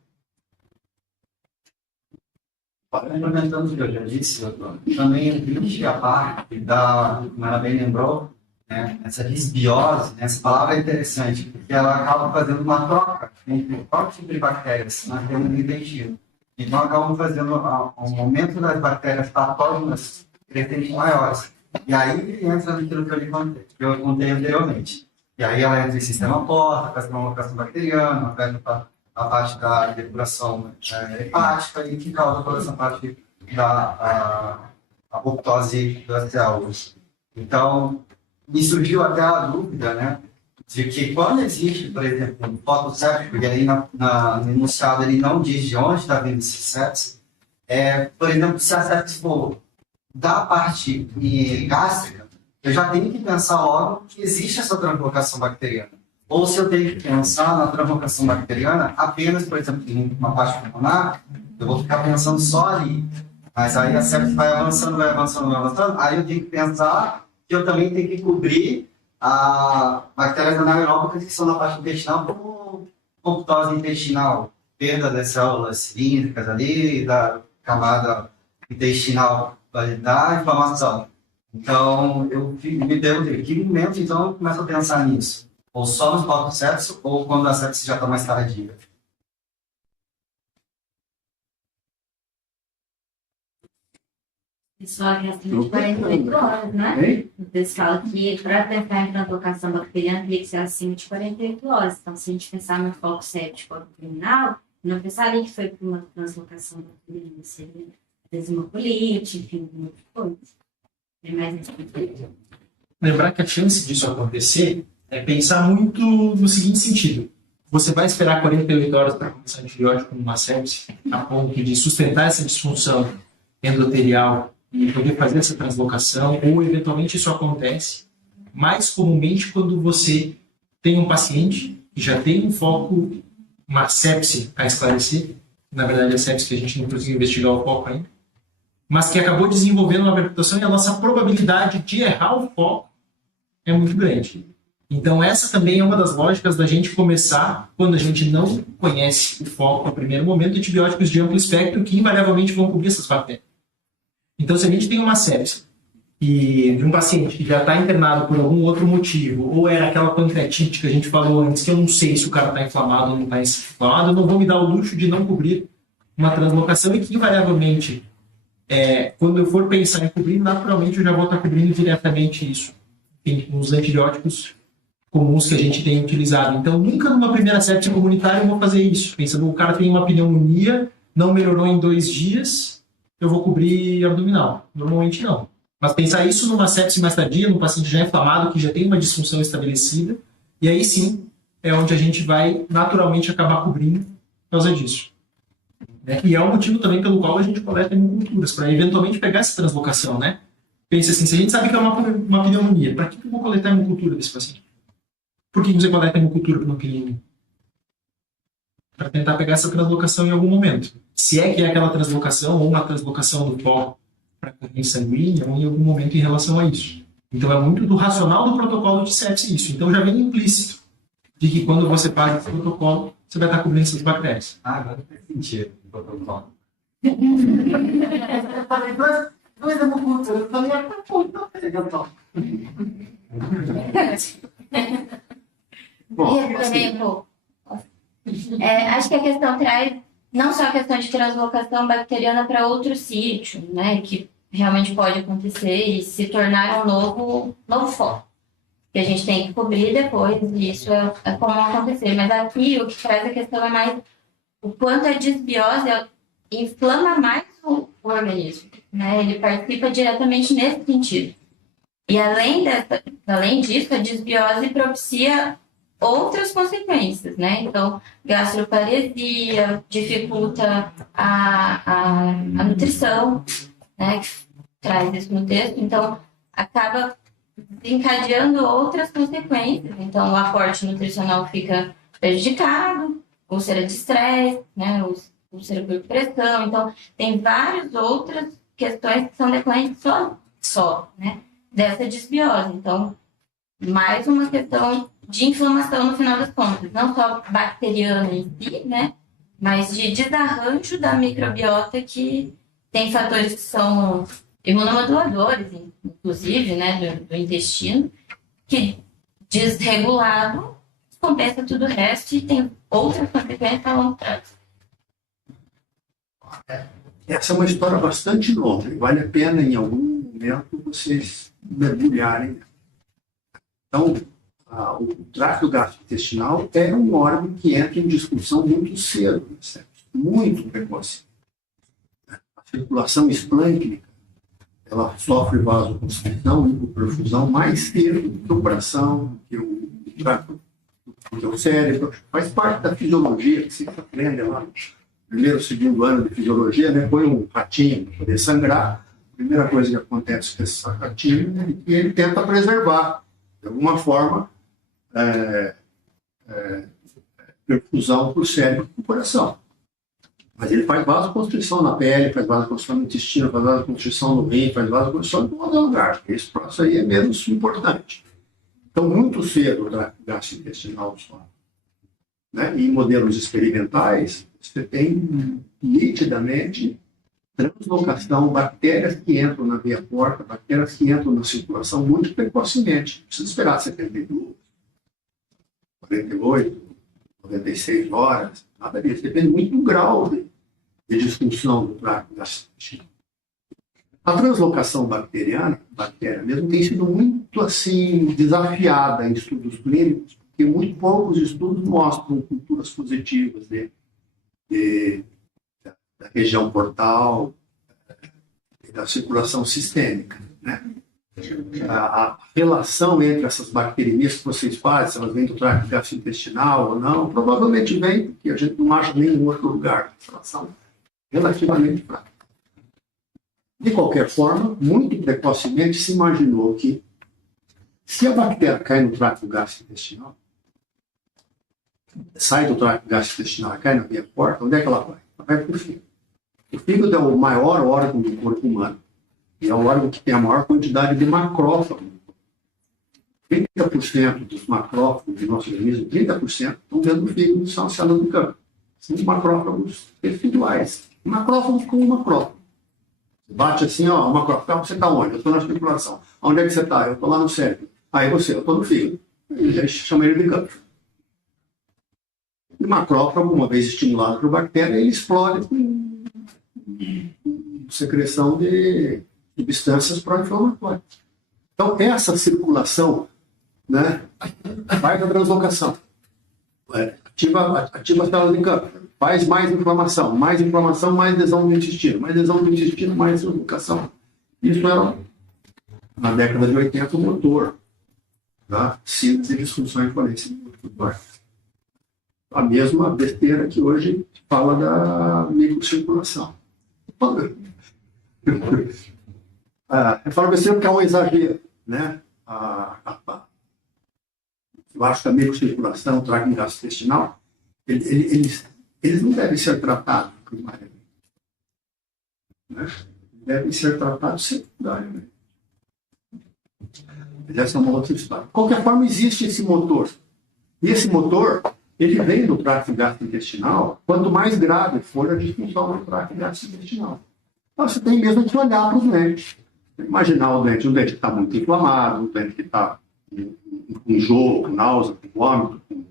Complementando o que eu já disse, doutor, também existe a parte da, como ela bem lembrou, né, essa disbiose, né, essa palavra é interessante, porque ela acaba fazendo uma troca entre quatro tipos de bactérias nós temos no intestino. Então, acabam fazendo um aumento das bactérias patógenas crescentes maiores. E aí entra naquilo que eu contei anteriormente. E aí ela entra em sistema porta, faz uma alocação bacteriana, afeta a parte da depuração hepática e que causa toda essa parte da apoptose das células. Então, me surgiu até a dúvida, né, de que quando existe, por exemplo, um fotosséptico, e aí no enunciado ele não diz de onde está vindo esse sepsis, por exemplo, se a sepsis for da parte gástrica, eu já tenho que pensar logo que existe essa translocação bacteriana. Ou se eu tenho que pensar na translocação bacteriana apenas, por exemplo, em uma parte pulmonar, eu vou ficar pensando só ali. Mas aí a sepsis vai avançando, aí eu tenho que pensar que eu também tenho que cobrir a bactérias anaeróbicas que são na parte intestinal, como apoptose intestinal, perda das células cilíndricas ali, da camada intestinal da inflamação. Então, eu me perguntei, em que momento então eu começo a pensar nisso? Ou só nos fotossépticos, ou quando a sepsis já está mais tardia? Pessoal, que acima de 48 horas, né? O pessoal que, para pensar em translocação bacteriana, teria que ser acima de 48 horas. Então, se a gente pensar no foco séptico abdominal, não pensaria que foi por uma translocação bacteriana, seria uma colite, enfim, muitas coisas. É mais interessante. Lembrar que a chance disso acontecer é pensar muito no seguinte sentido. Você vai esperar 48 horas para começar antibiótico numa sepse, a ponto de sustentar essa disfunção endotelial e poder fazer essa translocação, ou eventualmente isso acontece mais comumente quando você tem um paciente que já tem um foco, uma sepse a esclarecer, na verdade a sepse que a gente não conseguiu investigar o foco ainda, mas que acabou desenvolvendo uma percutação e a nossa probabilidade de errar o foco é muito grande. Então essa também é uma das lógicas da gente começar, quando a gente não conhece o foco no primeiro momento, antibióticos de amplo espectro que invariavelmente vão cobrir essas bactérias. Então, se a gente tem uma sepse e de um paciente que já está internado por algum outro motivo, ou era aquela pancreatite que a gente falou antes, que eu não sei se o cara está inflamado ou não está inflamado, eu não vou me dar o luxo de não cobrir uma translocação e que, invariavelmente, quando eu for pensar em cobrir, naturalmente eu já vou estar cobrindo diretamente isso, com os antibióticos comuns que a gente tem utilizado. Então, nunca numa primeira sepse comunitária eu vou fazer isso, pensando o cara tem uma pneumonia, não melhorou em 2 dias, eu vou cobrir abdominal. Normalmente não. Mas pensar isso numa sepse mais tardia, num paciente já inflamado, que já tem uma disfunção estabelecida, e aí sim é onde a gente vai naturalmente acabar cobrindo por causa disso. E é o motivo também pelo qual a gente coleta hemoculturas, para eventualmente pegar essa translocação, né? Pensa assim, se a gente sabe que é uma pneumonia, para que eu vou coletar hemocultura desse paciente? Por que você coleta hemocultura para uma pneumonia? Para tentar pegar essa translocação em algum momento. Se é que é aquela translocação ou uma translocação do foco para a corrente sanguínea ou em algum momento em relação a isso. Então é muito do racional do protocolo de sepse isso. Então já vem implícito de que quando você faz esse protocolo, você vai estar cobrindo essas bactérias. Agora faz sentido o protocolo. Eu falei, dois hemoculturas, eu falei, acho que a questão traz não só a questão de translocação bacteriana para outro sítio, né, que realmente pode acontecer e se tornar um novo foco, que a gente tem que cobrir depois, e isso é comum acontecer. Mas aqui o que traz a questão é mais o quanto a disbiose inflama mais o organismo, né, ele participa diretamente nesse sentido. E além disso, a disbiose propicia outras consequências, né? Então, gastroparesia, dificulta a nutrição, né? Que traz isso no texto. Então, acaba encadeando outras consequências. Então, o aporte nutricional fica prejudicado, úlcera de estresse, né? úlcera por pressão. Então, tem várias outras questões que são decorrentes só, né, dessa disbiose. Então, mais uma questão de inflamação no final das contas, não só bacteriana em si, né, mas de desarranjo da microbiota, que tem fatores que são imunomoduladores, inclusive, né, do intestino, que desregulado compensa tudo o resto e tem outras consequências a longo prazo. Essa é uma história bastante longa e vale a pena, em algum momento, vocês mergulharem. Então, o tráfego gastrointestinal é um órgão que entra em discussão muito cedo, certo? Muito precoce. A circulação esplâncnica, ela sofre vasoconstrição, hipoperfusão mais cedo que o coração, que o cérebro. Faz parte da fisiologia que se aprende lá no primeiro, segundo ano de fisiologia, né? Põe um ratinho para poder sangrar. A primeira coisa que acontece com esse ratinho é que ele tenta preservar, de alguma forma, perfusão para o cérebro e para o coração. Mas ele faz vasoconstrição na pele, faz vasoconstrição no intestino, faz vasoconstrição no rim, faz vasoconstrição em todo lugar. Esse processo aí é menos importante. Então, muito cedo o tráfego gastrointestinal só. Né? E em modelos experimentais, você tem nitidamente translocação, bactérias que entram na veia porta, bactérias que entram na circulação muito precocemente. Não precisa esperar 72, 48, 96 horas, nada disso. Depende muito do grau de disfunção do tráfego gastrointestinal. A translocação bacteriana, bactéria mesmo, tem sido muito assim desafiada em estudos clínicos, porque muito poucos estudos mostram culturas positivas da região portal, da circulação sistêmica, né? A relação entre essas bacterias que vocês fazem, se elas vêm do tráfego gastrointestinal ou não, provavelmente vem, porque a gente não acha em nenhum outro lugar. Relação relativamente fraca. De qualquer forma, muito precocemente se imaginou que, se a bactéria cai no tráfego gastrointestinal, sai do tráfego gastrointestinal e cai na veia porta, onde é que ela vai? Ela vai para o fígado. O fígado é o maior órgão do corpo humano e é o órgão que tem a maior quantidade de macrófagos. 30% dos macrófagos do nosso organismo, 30% estão dentro do fígado, são as células do campo. São macrófagos residuais. Macrófagos como macrófago. Você bate assim, ó, o macrófago, você está onde? Eu estou na circulação. Onde é que você está? Eu estou lá no cérebro. Aí eu estou no fígado. A gente chama ele de campo. O macrófago, uma vez estimulado por bactéria, ele explode com secreção de substâncias pró-inflamatórias. Então, essa circulação, né, faz a translocação. Ativa a célula de campo. Faz mais inflamação, mais lesão do intestino, mais lesão do intestino, mais translocação. Isso era, na década de 80, o motor da síntese de disfunções de falência motor. A mesma besteira que hoje fala da microcirculação. Eu falo besteira porque é um exagero, né? Eu acho que a microcirculação, o tráfego gastrointestinal, eles não devem ser tratados primariamente. Né? Devem ser tratados secundariamente. Essa é uma outra história. De qualquer forma, existe esse motor. E esse motor, ele vem do tráfego gastrointestinal, quanto mais grave for a disfunção do tráfego gastrointestinal. Então, você tem mesmo que olhar para o doente. Imaginar o dente que está muito inflamado, o dente que está com enjoo, com náusea, com vômito, com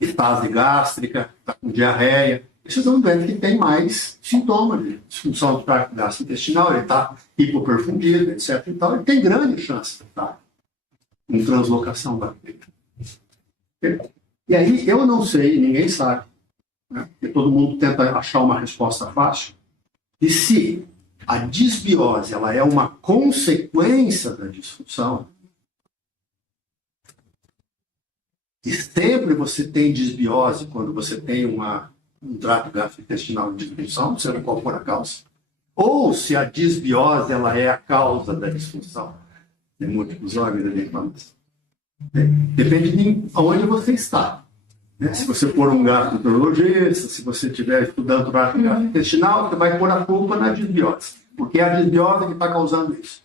estase gástrica, está com diarreia. Esses são doentes que têm mais sintomas de disfunção do tráfego gastrointestinal, ele está hipoperfundido, etc. Então, ele tem grande chance de estar com translocação bacteriana. E aí, eu não sei, ninguém sabe, né? Porque todo mundo tenta achar uma resposta fácil, e se a disbiose ela é uma consequência da disfunção, e sempre você tem disbiose quando você tem um trato gastrointestinal de disfunção, seja qual for a causa, ou se a disbiose ela é a causa da disfunção de múltiplos órgãos da inflamação. Depende de onde você está. Né? Se você for um gastroenterologista, se você estiver estudando trato gastrointestinal, você vai pôr a culpa na disbiose, porque é a disbiose que está causando isso.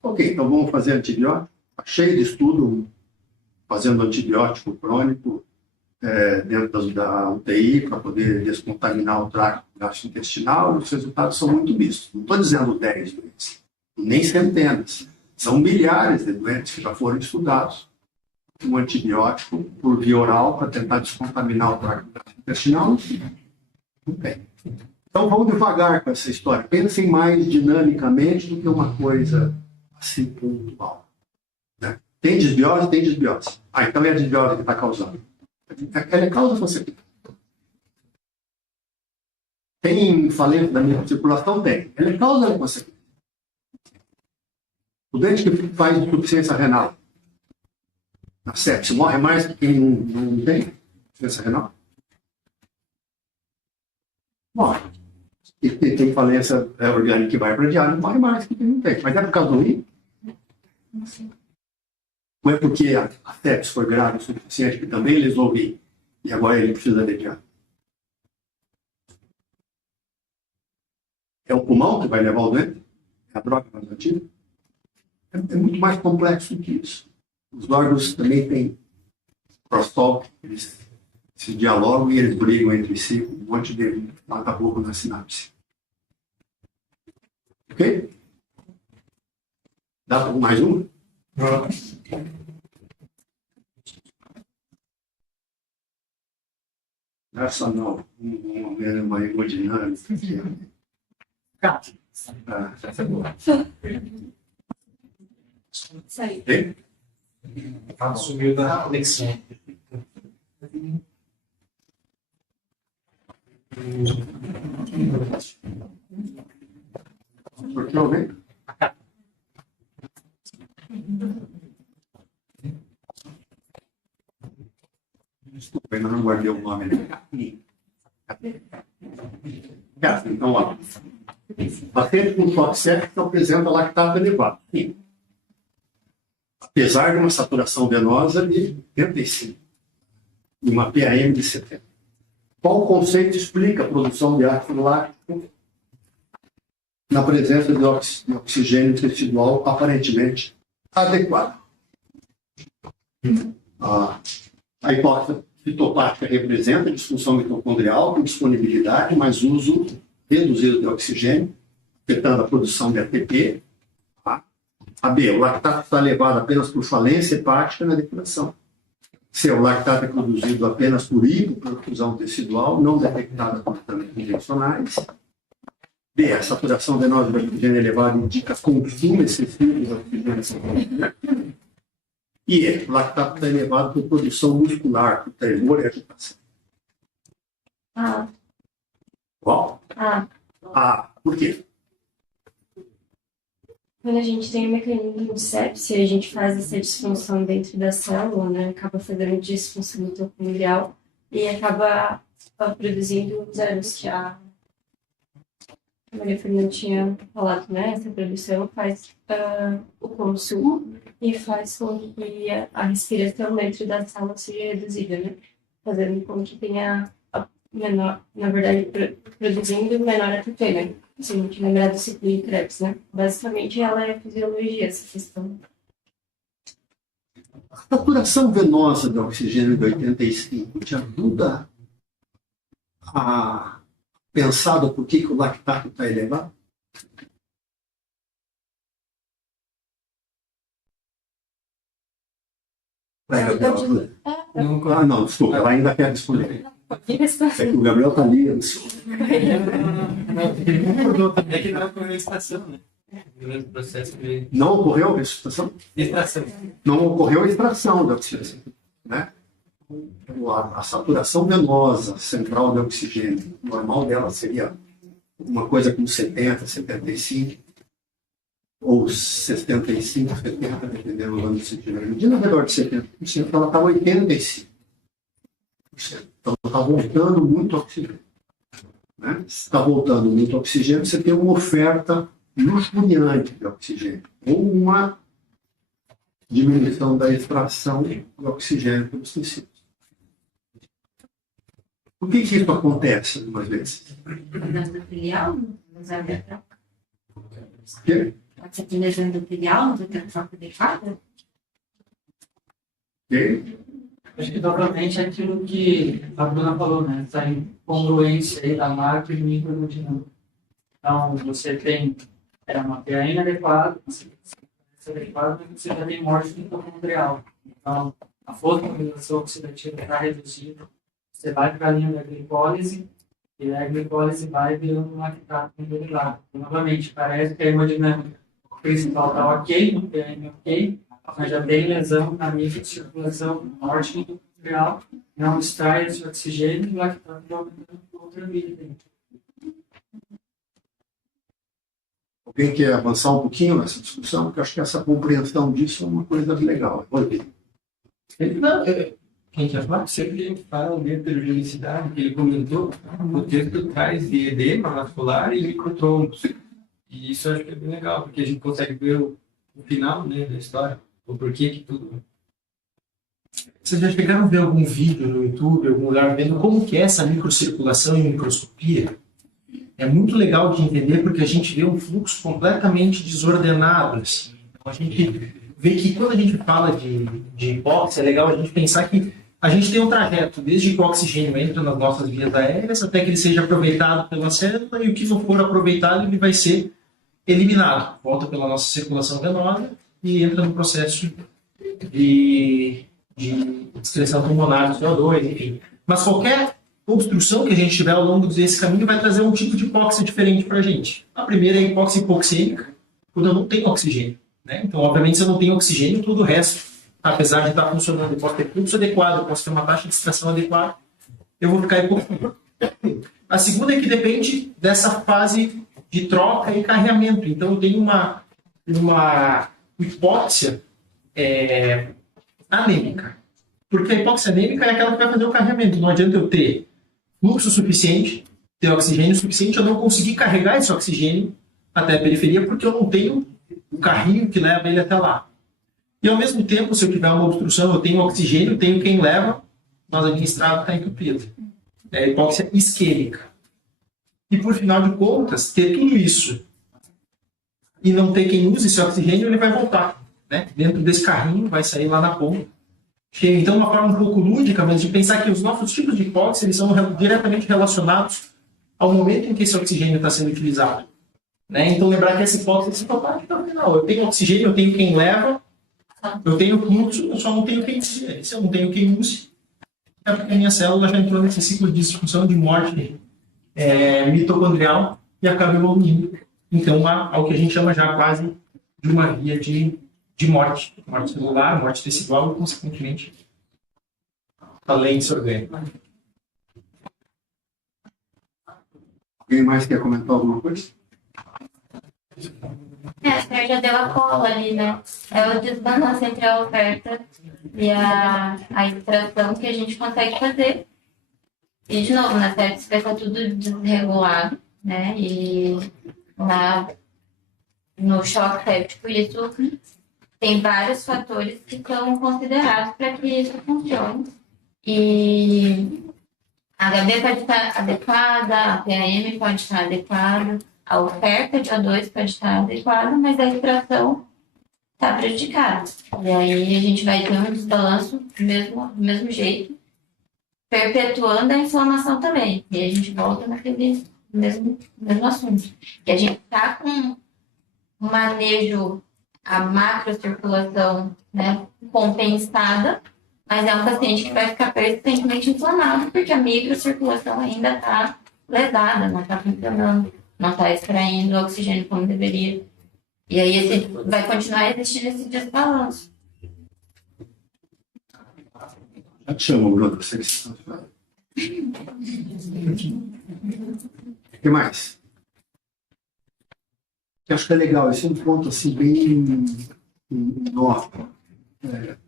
Ok, então vamos fazer antibiótico. Está cheio de estudo fazendo antibiótico crônico dentro da UTI para poder descontaminar o trato gastrointestinal, e os resultados são muito mistos. Não estou dizendo 10 doentes, nem centenas. São milhares de doentes que já foram estudados um antibiótico por via oral para tentar descontaminar o trato gastrointestinal. Não tem. Então vamos devagar com essa história. Pensem mais dinamicamente do que uma coisa assim pontual. Né? Tem desbiose? Tem desbiose. Então é a desbiose que está causando. Ela é causa você. Tem falência da minha circulação? Tem. Ela é causa de você. O doente que faz insuficiência renal na sepse morre mais que quem não tem insuficiência renal? Morre. E tem falência orgânica que vai para diário, morre mais que quem não tem. Mas é por causa do rim? Ou é porque a sepse foi grave o suficiente que também lesou o rim e agora ele precisa de diário? É o pulmão que vai levar o doente? É a droga vasoativa? É muito mais complexo do que isso. Os órgãos também têm crosstalk, eles se dialogam e eles brigam entre si, um monte de mata-boco na sinapse. Ok? Dá para mais um? Essa não, uma hemodinâmica aqui. Essa é boa. Isso aí. Tem? Sumiu da conexão. Por que alguém? Desculpa, ainda não guardei o nome dele. Então, ó. Paciente com choque séptico apresenta lactato elevado. Sim. Apesar de uma saturação venosa de 85 e uma PAM de 70. Qual conceito explica a produção de ácido láctico na presença de oxigênio tecidual aparentemente adequado? A hipótese fitopática representa disfunção mitocondrial com disponibilidade, mas uso reduzido de oxigênio, afetando a produção de ATP. A B, o lactato está elevado apenas por falência hepática na depuração. C, o lactato é produzido apenas por hipoperfusão tecidual, não detectada por tratamentos convencionais. D, a saturação venosa de oxigênio elevada indica consumo excessivo de oxigênio. E E, o lactato está elevado por produção muscular, por tremor e agitação. Qual? Por quê? Quando a gente tem um mecanismo de sepse, a gente faz essa disfunção dentro da célula, né? Acaba fazendo disfunção mitocondrial e acaba produzindo os erros que a Maria Fernanda tinha falado, né? Essa produção faz o consumo e faz com que a respiração dentro da célula seja reduzida, né? Fazendo com que tenha menor, na verdade, produzindo menor ATP, né? Se a gente lembrar do ciclo de Krebs, né? Basicamente, ela é fisiologia, essa questão. A saturação venosa de oxigênio de 85 te ajuda a pensar do porquê que o lactato está elevado? Vai, Gabriel. Não, desculpa, ela ainda quer responder. É que o Gabriel está ali. É que não ocorreu a extração, né? Durante o processo de... Não ocorreu a extração? Extração. Não ocorreu a extração da oxigênio, né? A saturação venosa central de oxigênio normal dela seria uma coisa como 70, 75, ou 65, 70, dependendo do ano que você estiver medindo, ao redor de 70%, ela está 85%. Então, está voltando muito oxigênio. Né? Se está voltando muito oxigênio, você tem uma oferta luxuriante de oxigênio, ou uma diminuição da extração de oxigênio pelos tecidos. Por que isso acontece algumas vezes? Endotelial, não serve a troca. Por quê? Pode ser que lesão endotelial, não vai ter a troca adequada. Porque Acho que novamente é aquilo que a Bruna falou, né? Essa incongruência aí da macro e microdinâmica. Então, você tem uma PAN adequada, uma sequência adequada, mas você já tem morte mitocondrial. Então, a fosforilação oxidativa está reduzida, você vai para a linha da glicólise, e a glicólise vai virando um lactato derivado. Novamente, parece que a hemodinâmica principal está ok, no PAN ok, mas já tem lesão na microcirculação, morte mitocondrial, não extrai esse oxigênio e o lactato vai aumentando outra vida. alguém quer avançar um pouquinho nessa discussão, porque eu acho que essa compreensão disso é uma coisa legal. Não, quem quer falar? Sempre a gente fala de heterogeneidade, que ele comentou, o texto traz de edema vascular e microtrombos. E isso eu acho que é bem legal, porque a gente consegue ver o final, né, da história, o porquê que tudo... Vocês já chegaram a ver algum vídeo no YouTube, algum lugar, vendo como que é essa microcirculação e microscopia? É muito legal de entender, porque a gente vê um fluxo completamente desordenado. Assim. Então, a gente vê que quando a gente fala de hipóxia, é legal a gente pensar que a gente tem um trajeto, desde que o oxigênio entra nas nossas vias aéreas, até que ele seja aproveitado pela célula, e o que não for aproveitado, ele vai ser eliminado. Volta pela nossa circulação venosa e entra no processo de excreção pulmonar do CO2, enfim. Mas qualquer obstrução que a gente tiver ao longo desse caminho vai trazer um tipo de hipóxia diferente para a gente. A primeira é a hipóxia hipoxêmica, quando eu não tenho oxigênio. Né? Então, obviamente, se eu não tenho oxigênio, todo o resto, apesar de estar funcionando, eu posso ter fluxo adequado, eu posso ter uma taxa de extração adequada, eu vou ficar hipoxêmico. A segunda é que depende dessa fase de troca e carreamento. Então, eu tenho uma hipóxia anêmica. Porque a hipóxia anêmica é aquela que vai fazer o carregamento. Não adianta eu ter fluxo suficiente, ter oxigênio suficiente, eu não conseguir carregar esse oxigênio até a periferia, porque eu não tenho o carrinho que leva ele até lá. E ao mesmo tempo, se eu tiver uma obstrução, eu tenho oxigênio, tenho quem leva, mas a minha estrada está entupida. É a hipóxia isquêmica. E por final de contas, ter tudo isso e não ter quem use esse oxigênio, ele vai voltar. Né? Dentro desse carrinho, vai sair lá na ponta. Então, uma forma um pouco lúdica, mas de pensar que os nossos tipos de hipóxia eles são diretamente relacionados ao momento em que esse oxigênio está sendo utilizado. Né? Então, lembrar que essa hipóxia se total no final. Eu tenho oxigênio, eu tenho quem leva, eu tenho fluxo, eu só não tenho quem use. Se eu não tenho quem use, é porque a minha célula já entrou nesse ciclo de disfunção de morte mitocondrial e acaba evoluindo. Então, ao que a gente chama já quase de uma via de morte celular, morte tecidual e, consequentemente, falência orgânica. Alguém mais quer comentar alguma coisa? A senhora já deu a cola ali, né? É o desbalanço entre a oferta e a extração que a gente consegue fazer. E, de novo, na sepsis vai estar tudo desregulado, né? E no choque séptico, isso tem vários fatores que são considerados para que isso funcione. E a HB pode estar adequada, a PAM pode estar adequada, a oferta de O2 pode estar adequada, mas a extração está prejudicada. E aí a gente vai ter um desbalanço do mesmo jeito, perpetuando a inflamação também. E a gente volta naquele mesmo assunto. Que a gente está com um manejo, a macrocirculação, né, compensada, mas é um paciente que vai ficar persistentemente inflamado, porque a microcirculação ainda está lesada, não está funcionando, não está extraindo o oxigênio como deveria. E aí vai continuar existindo esse desbalanço. Já te chamo, Bruno, para ser O que mais? Eu acho que é legal, esse é um ponto assim, bem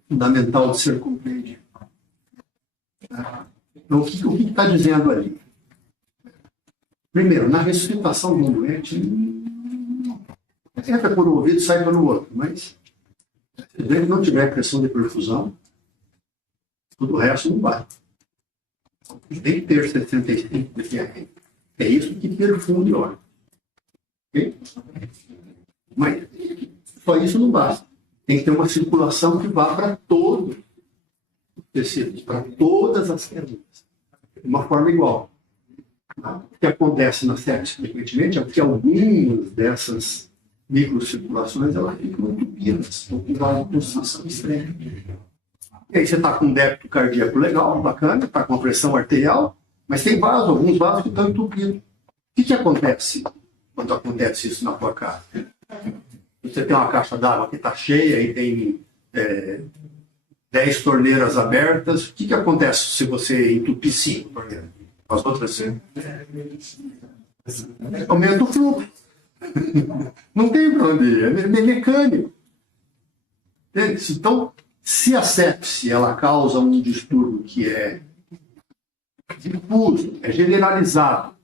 fundamental de ser compreendido. Então, o que está dizendo ali? Primeiro, na ressuscitação de um doente, entra por um ouvido e sai pelo outro, mas se ele não tiver pressão de perfusão, tudo o resto não vai. Tem que ter 65 ppm. É isso que perfunde o órgão. Ok? Mas só isso não basta. Tem que ter uma circulação que vá para todo o tecido, para todas as células, de uma forma igual. O que acontece na sepse frequentemente é que algumas dessas microcirculações elas ficam entupidas, ou com vasodilatação extrema. E aí você está com um débito cardíaco legal, bacana, está com uma pressão arterial, mas tem alguns vasos que estão entupidos. O que acontece quando acontece isso na tua casa? Você tem uma caixa d'água que está cheia e tem 10 torneiras abertas. O que acontece se você entupir 5 torneiras? As outras 5? Aumenta o fluxo. Não tem para onde ir, é mecânico. Entende? Então, se a sepse ela causa um distúrbio que é difuso, é generalizado,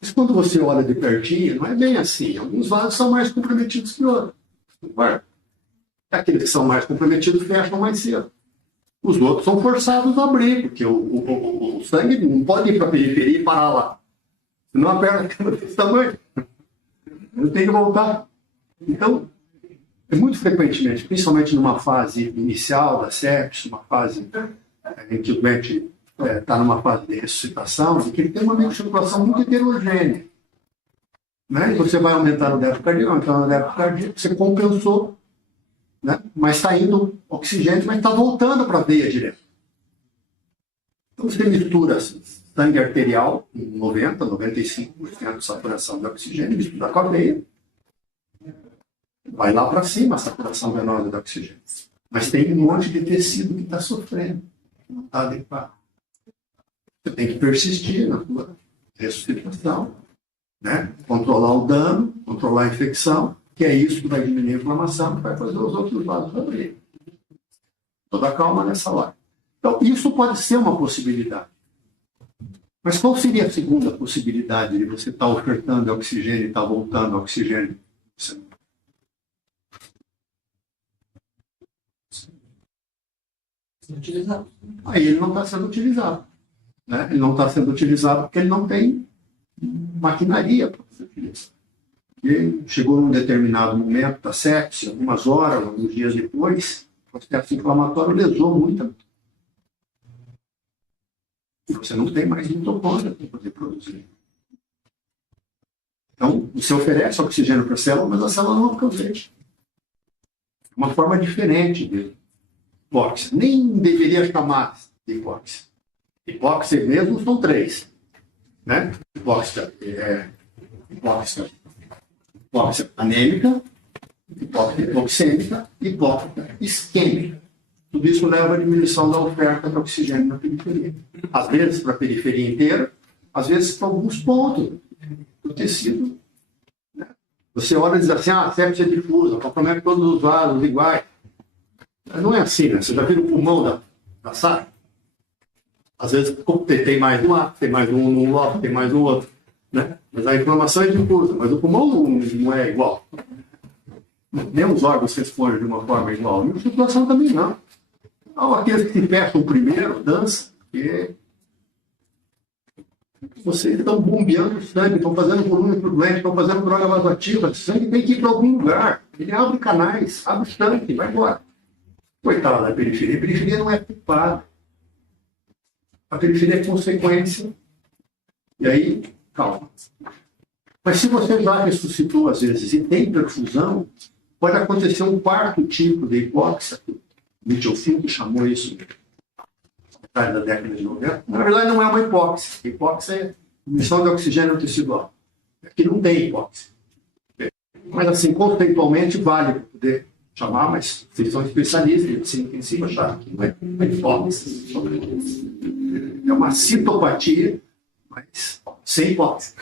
mas quando você olha de pertinho, não é bem assim. Alguns vasos são mais comprometidos que outros. Aqueles que são mais comprometidos fecham mais cedo. Os outros são forçados a abrir, porque o sangue não pode ir para a periferia e parar lá. Senão a perna fica desse tamanho. Ele tem que voltar. Então, é muito frequentemente, principalmente numa fase inicial da sepse, uma fase em que o doente está numa fase de ressuscitação, em que ele tem uma microcirculação muito heterogênea. Né? E você vai aumentar o débito cardíaco, você compensou, né? Mas está indo oxigênio, mas está voltando para a veia direto. Então você mistura sangue arterial, 90%, 95% de saturação de oxigênio, mistura com a veia, vai lá para cima a saturação venosa de oxigênio. Mas tem um monte de tecido que está sofrendo, que não está adequado. Você tem que persistir na sua ressuscitação, né? Controlar o dano, controlar a infecção, que é isso que vai diminuir a inflamação, que vai fazer os outros vasos abrir. Toda calma nessa hora. Então, isso pode ser uma possibilidade. Mas qual seria a segunda possibilidade de você estar ofertando oxigênio e estar voltando oxigênio? Aí ele não está sendo utilizado. Né? Ele não está sendo utilizado porque ele não tem maquinaria para ser utilizado. E chegou num determinado momento da sepse, algumas horas, alguns dias depois, o processo inflamatório lesou muito. E você não tem mais mitocôndria para poder produzir. Então, você oferece oxigênio para a célula, mas a célula não alcança. Uma forma diferente de hipóxia. Nem deveria chamar de hipóxia. Hipóxia mesmo são 3. Né? Hipóxia anêmica, hipóxia hipoxêmica e hipóxia isquêmica. Tudo isso leva à diminuição da oferta de oxigênio na periferia. Às vezes para a periferia inteira, às vezes para alguns pontos do tecido. Né? Você olha e diz assim, a sepse é difusa, compromete todos os vasos iguais. Não é assim, né? Você já viu o pulmão da SAR? Às vezes tem mais um lado, tem mais um num lado, tem mais um outro. Né? Mas a inflamação é difusa, mas o pulmão não é igual. Nem os órgãos respondem de uma forma igual. E a circulação também não. Então, aqueles que se fecham primeiro, dançam, porque vocês estão bombeando o sangue, estão fazendo volume para o doente, estão fazendo droga vasoativa. O sangue tem que ir para algum lugar. Ele abre canais, abre o sangue, vai embora. Coitado da periferia. A periferia não é culpada. A periferia é consequência. E aí, calma. Mas se você já ressuscitou, às vezes, e tem perfusão, pode acontecer um quarto tipo de hipóxia. O Mitchell Fink chamou isso atrás da década de 90. Na verdade, não é uma hipóxia. Hipóxia é emissão de oxigênio tecidual. Aqui não tem hipóxia. Mas, assim, conceitualmente, vale para poder chamar, mas vocês são especialistas, assim, em cima já, que não é uma hipóxia. É uma citopatia, mas sem hipóxia.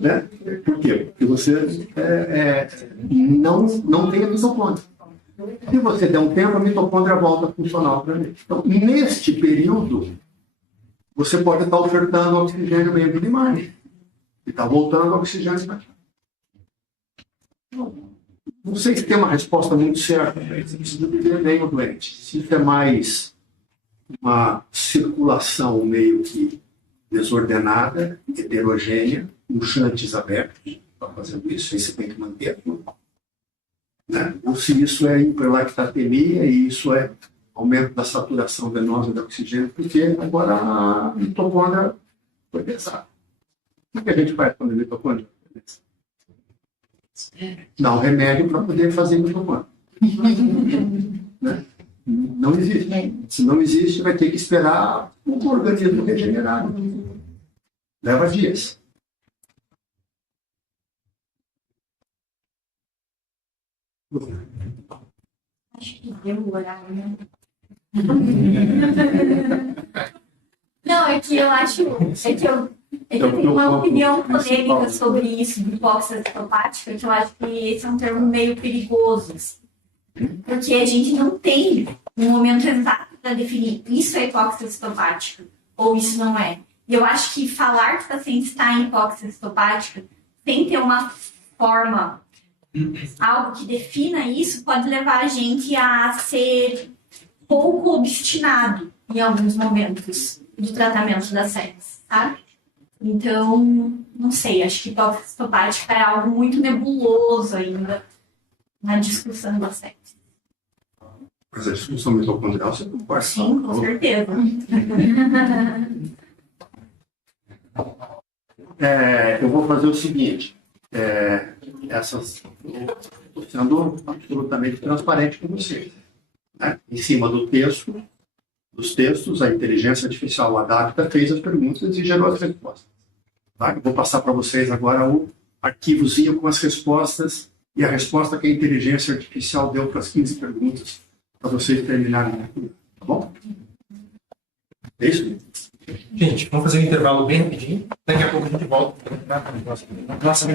Né? Por quê? Porque você não tem a mitocôndria. Se você der um tempo, a mitocôndria volta a funcionar novamente. Então, neste período, você pode estar ofertando oxigênio meio de margem. E está voltando oxigênio para cá. Não sei se tem uma resposta muito certa. Você precisa ver bem o doente. Se isso é mais uma circulação meio que desordenada, heterogênea, com chantes abertos, está fazendo isso, aí você tem que manter tudo. Né? Ou se isso é hiperlactatemia e isso é aumento da saturação venosa de oxigênio, porque agora a mitocôndria foi pesada. O que a gente faz quando a mitocôndria foi pesada? Dá um remédio para poder fazer mitocôndria. Né? Não existe. Se não existe, vai ter que esperar o organismo regenerar. Leva dias. Acho que deu o horário, né? Não, é que eu acho. É que eu tenho uma opinião polêmica sobre isso, de hipóxia citopática, que eu acho que esse é um termo meio perigoso. Porque a gente não tem um momento exato para definir isso é hipóxia citopática ou isso não é. E eu acho que falar que o paciente está em hipóxia citopática sem ter uma forma, algo que defina isso, pode levar a gente a ser pouco obstinado em alguns momentos do tratamento da sepse, tá? Então, não sei, acho que hipóxia citopática é algo muito nebuloso ainda na discussão da sepse. Mas a discussão mitocondrial você concorda? Sim, com certeza. Eu vou fazer o seguinte. Estou sendo absolutamente transparente com vocês. Né? Em cima dos textos, a inteligência artificial adapta, fez as perguntas e gerou as respostas. Tá? Eu vou passar para vocês agora o arquivozinho com as respostas e a resposta que a inteligência artificial deu para as 15 perguntas, para vocês terminarem. Tá bom? É isso? Gente, vamos fazer um intervalo bem rapidinho. Daqui a pouco a gente volta. Nossa,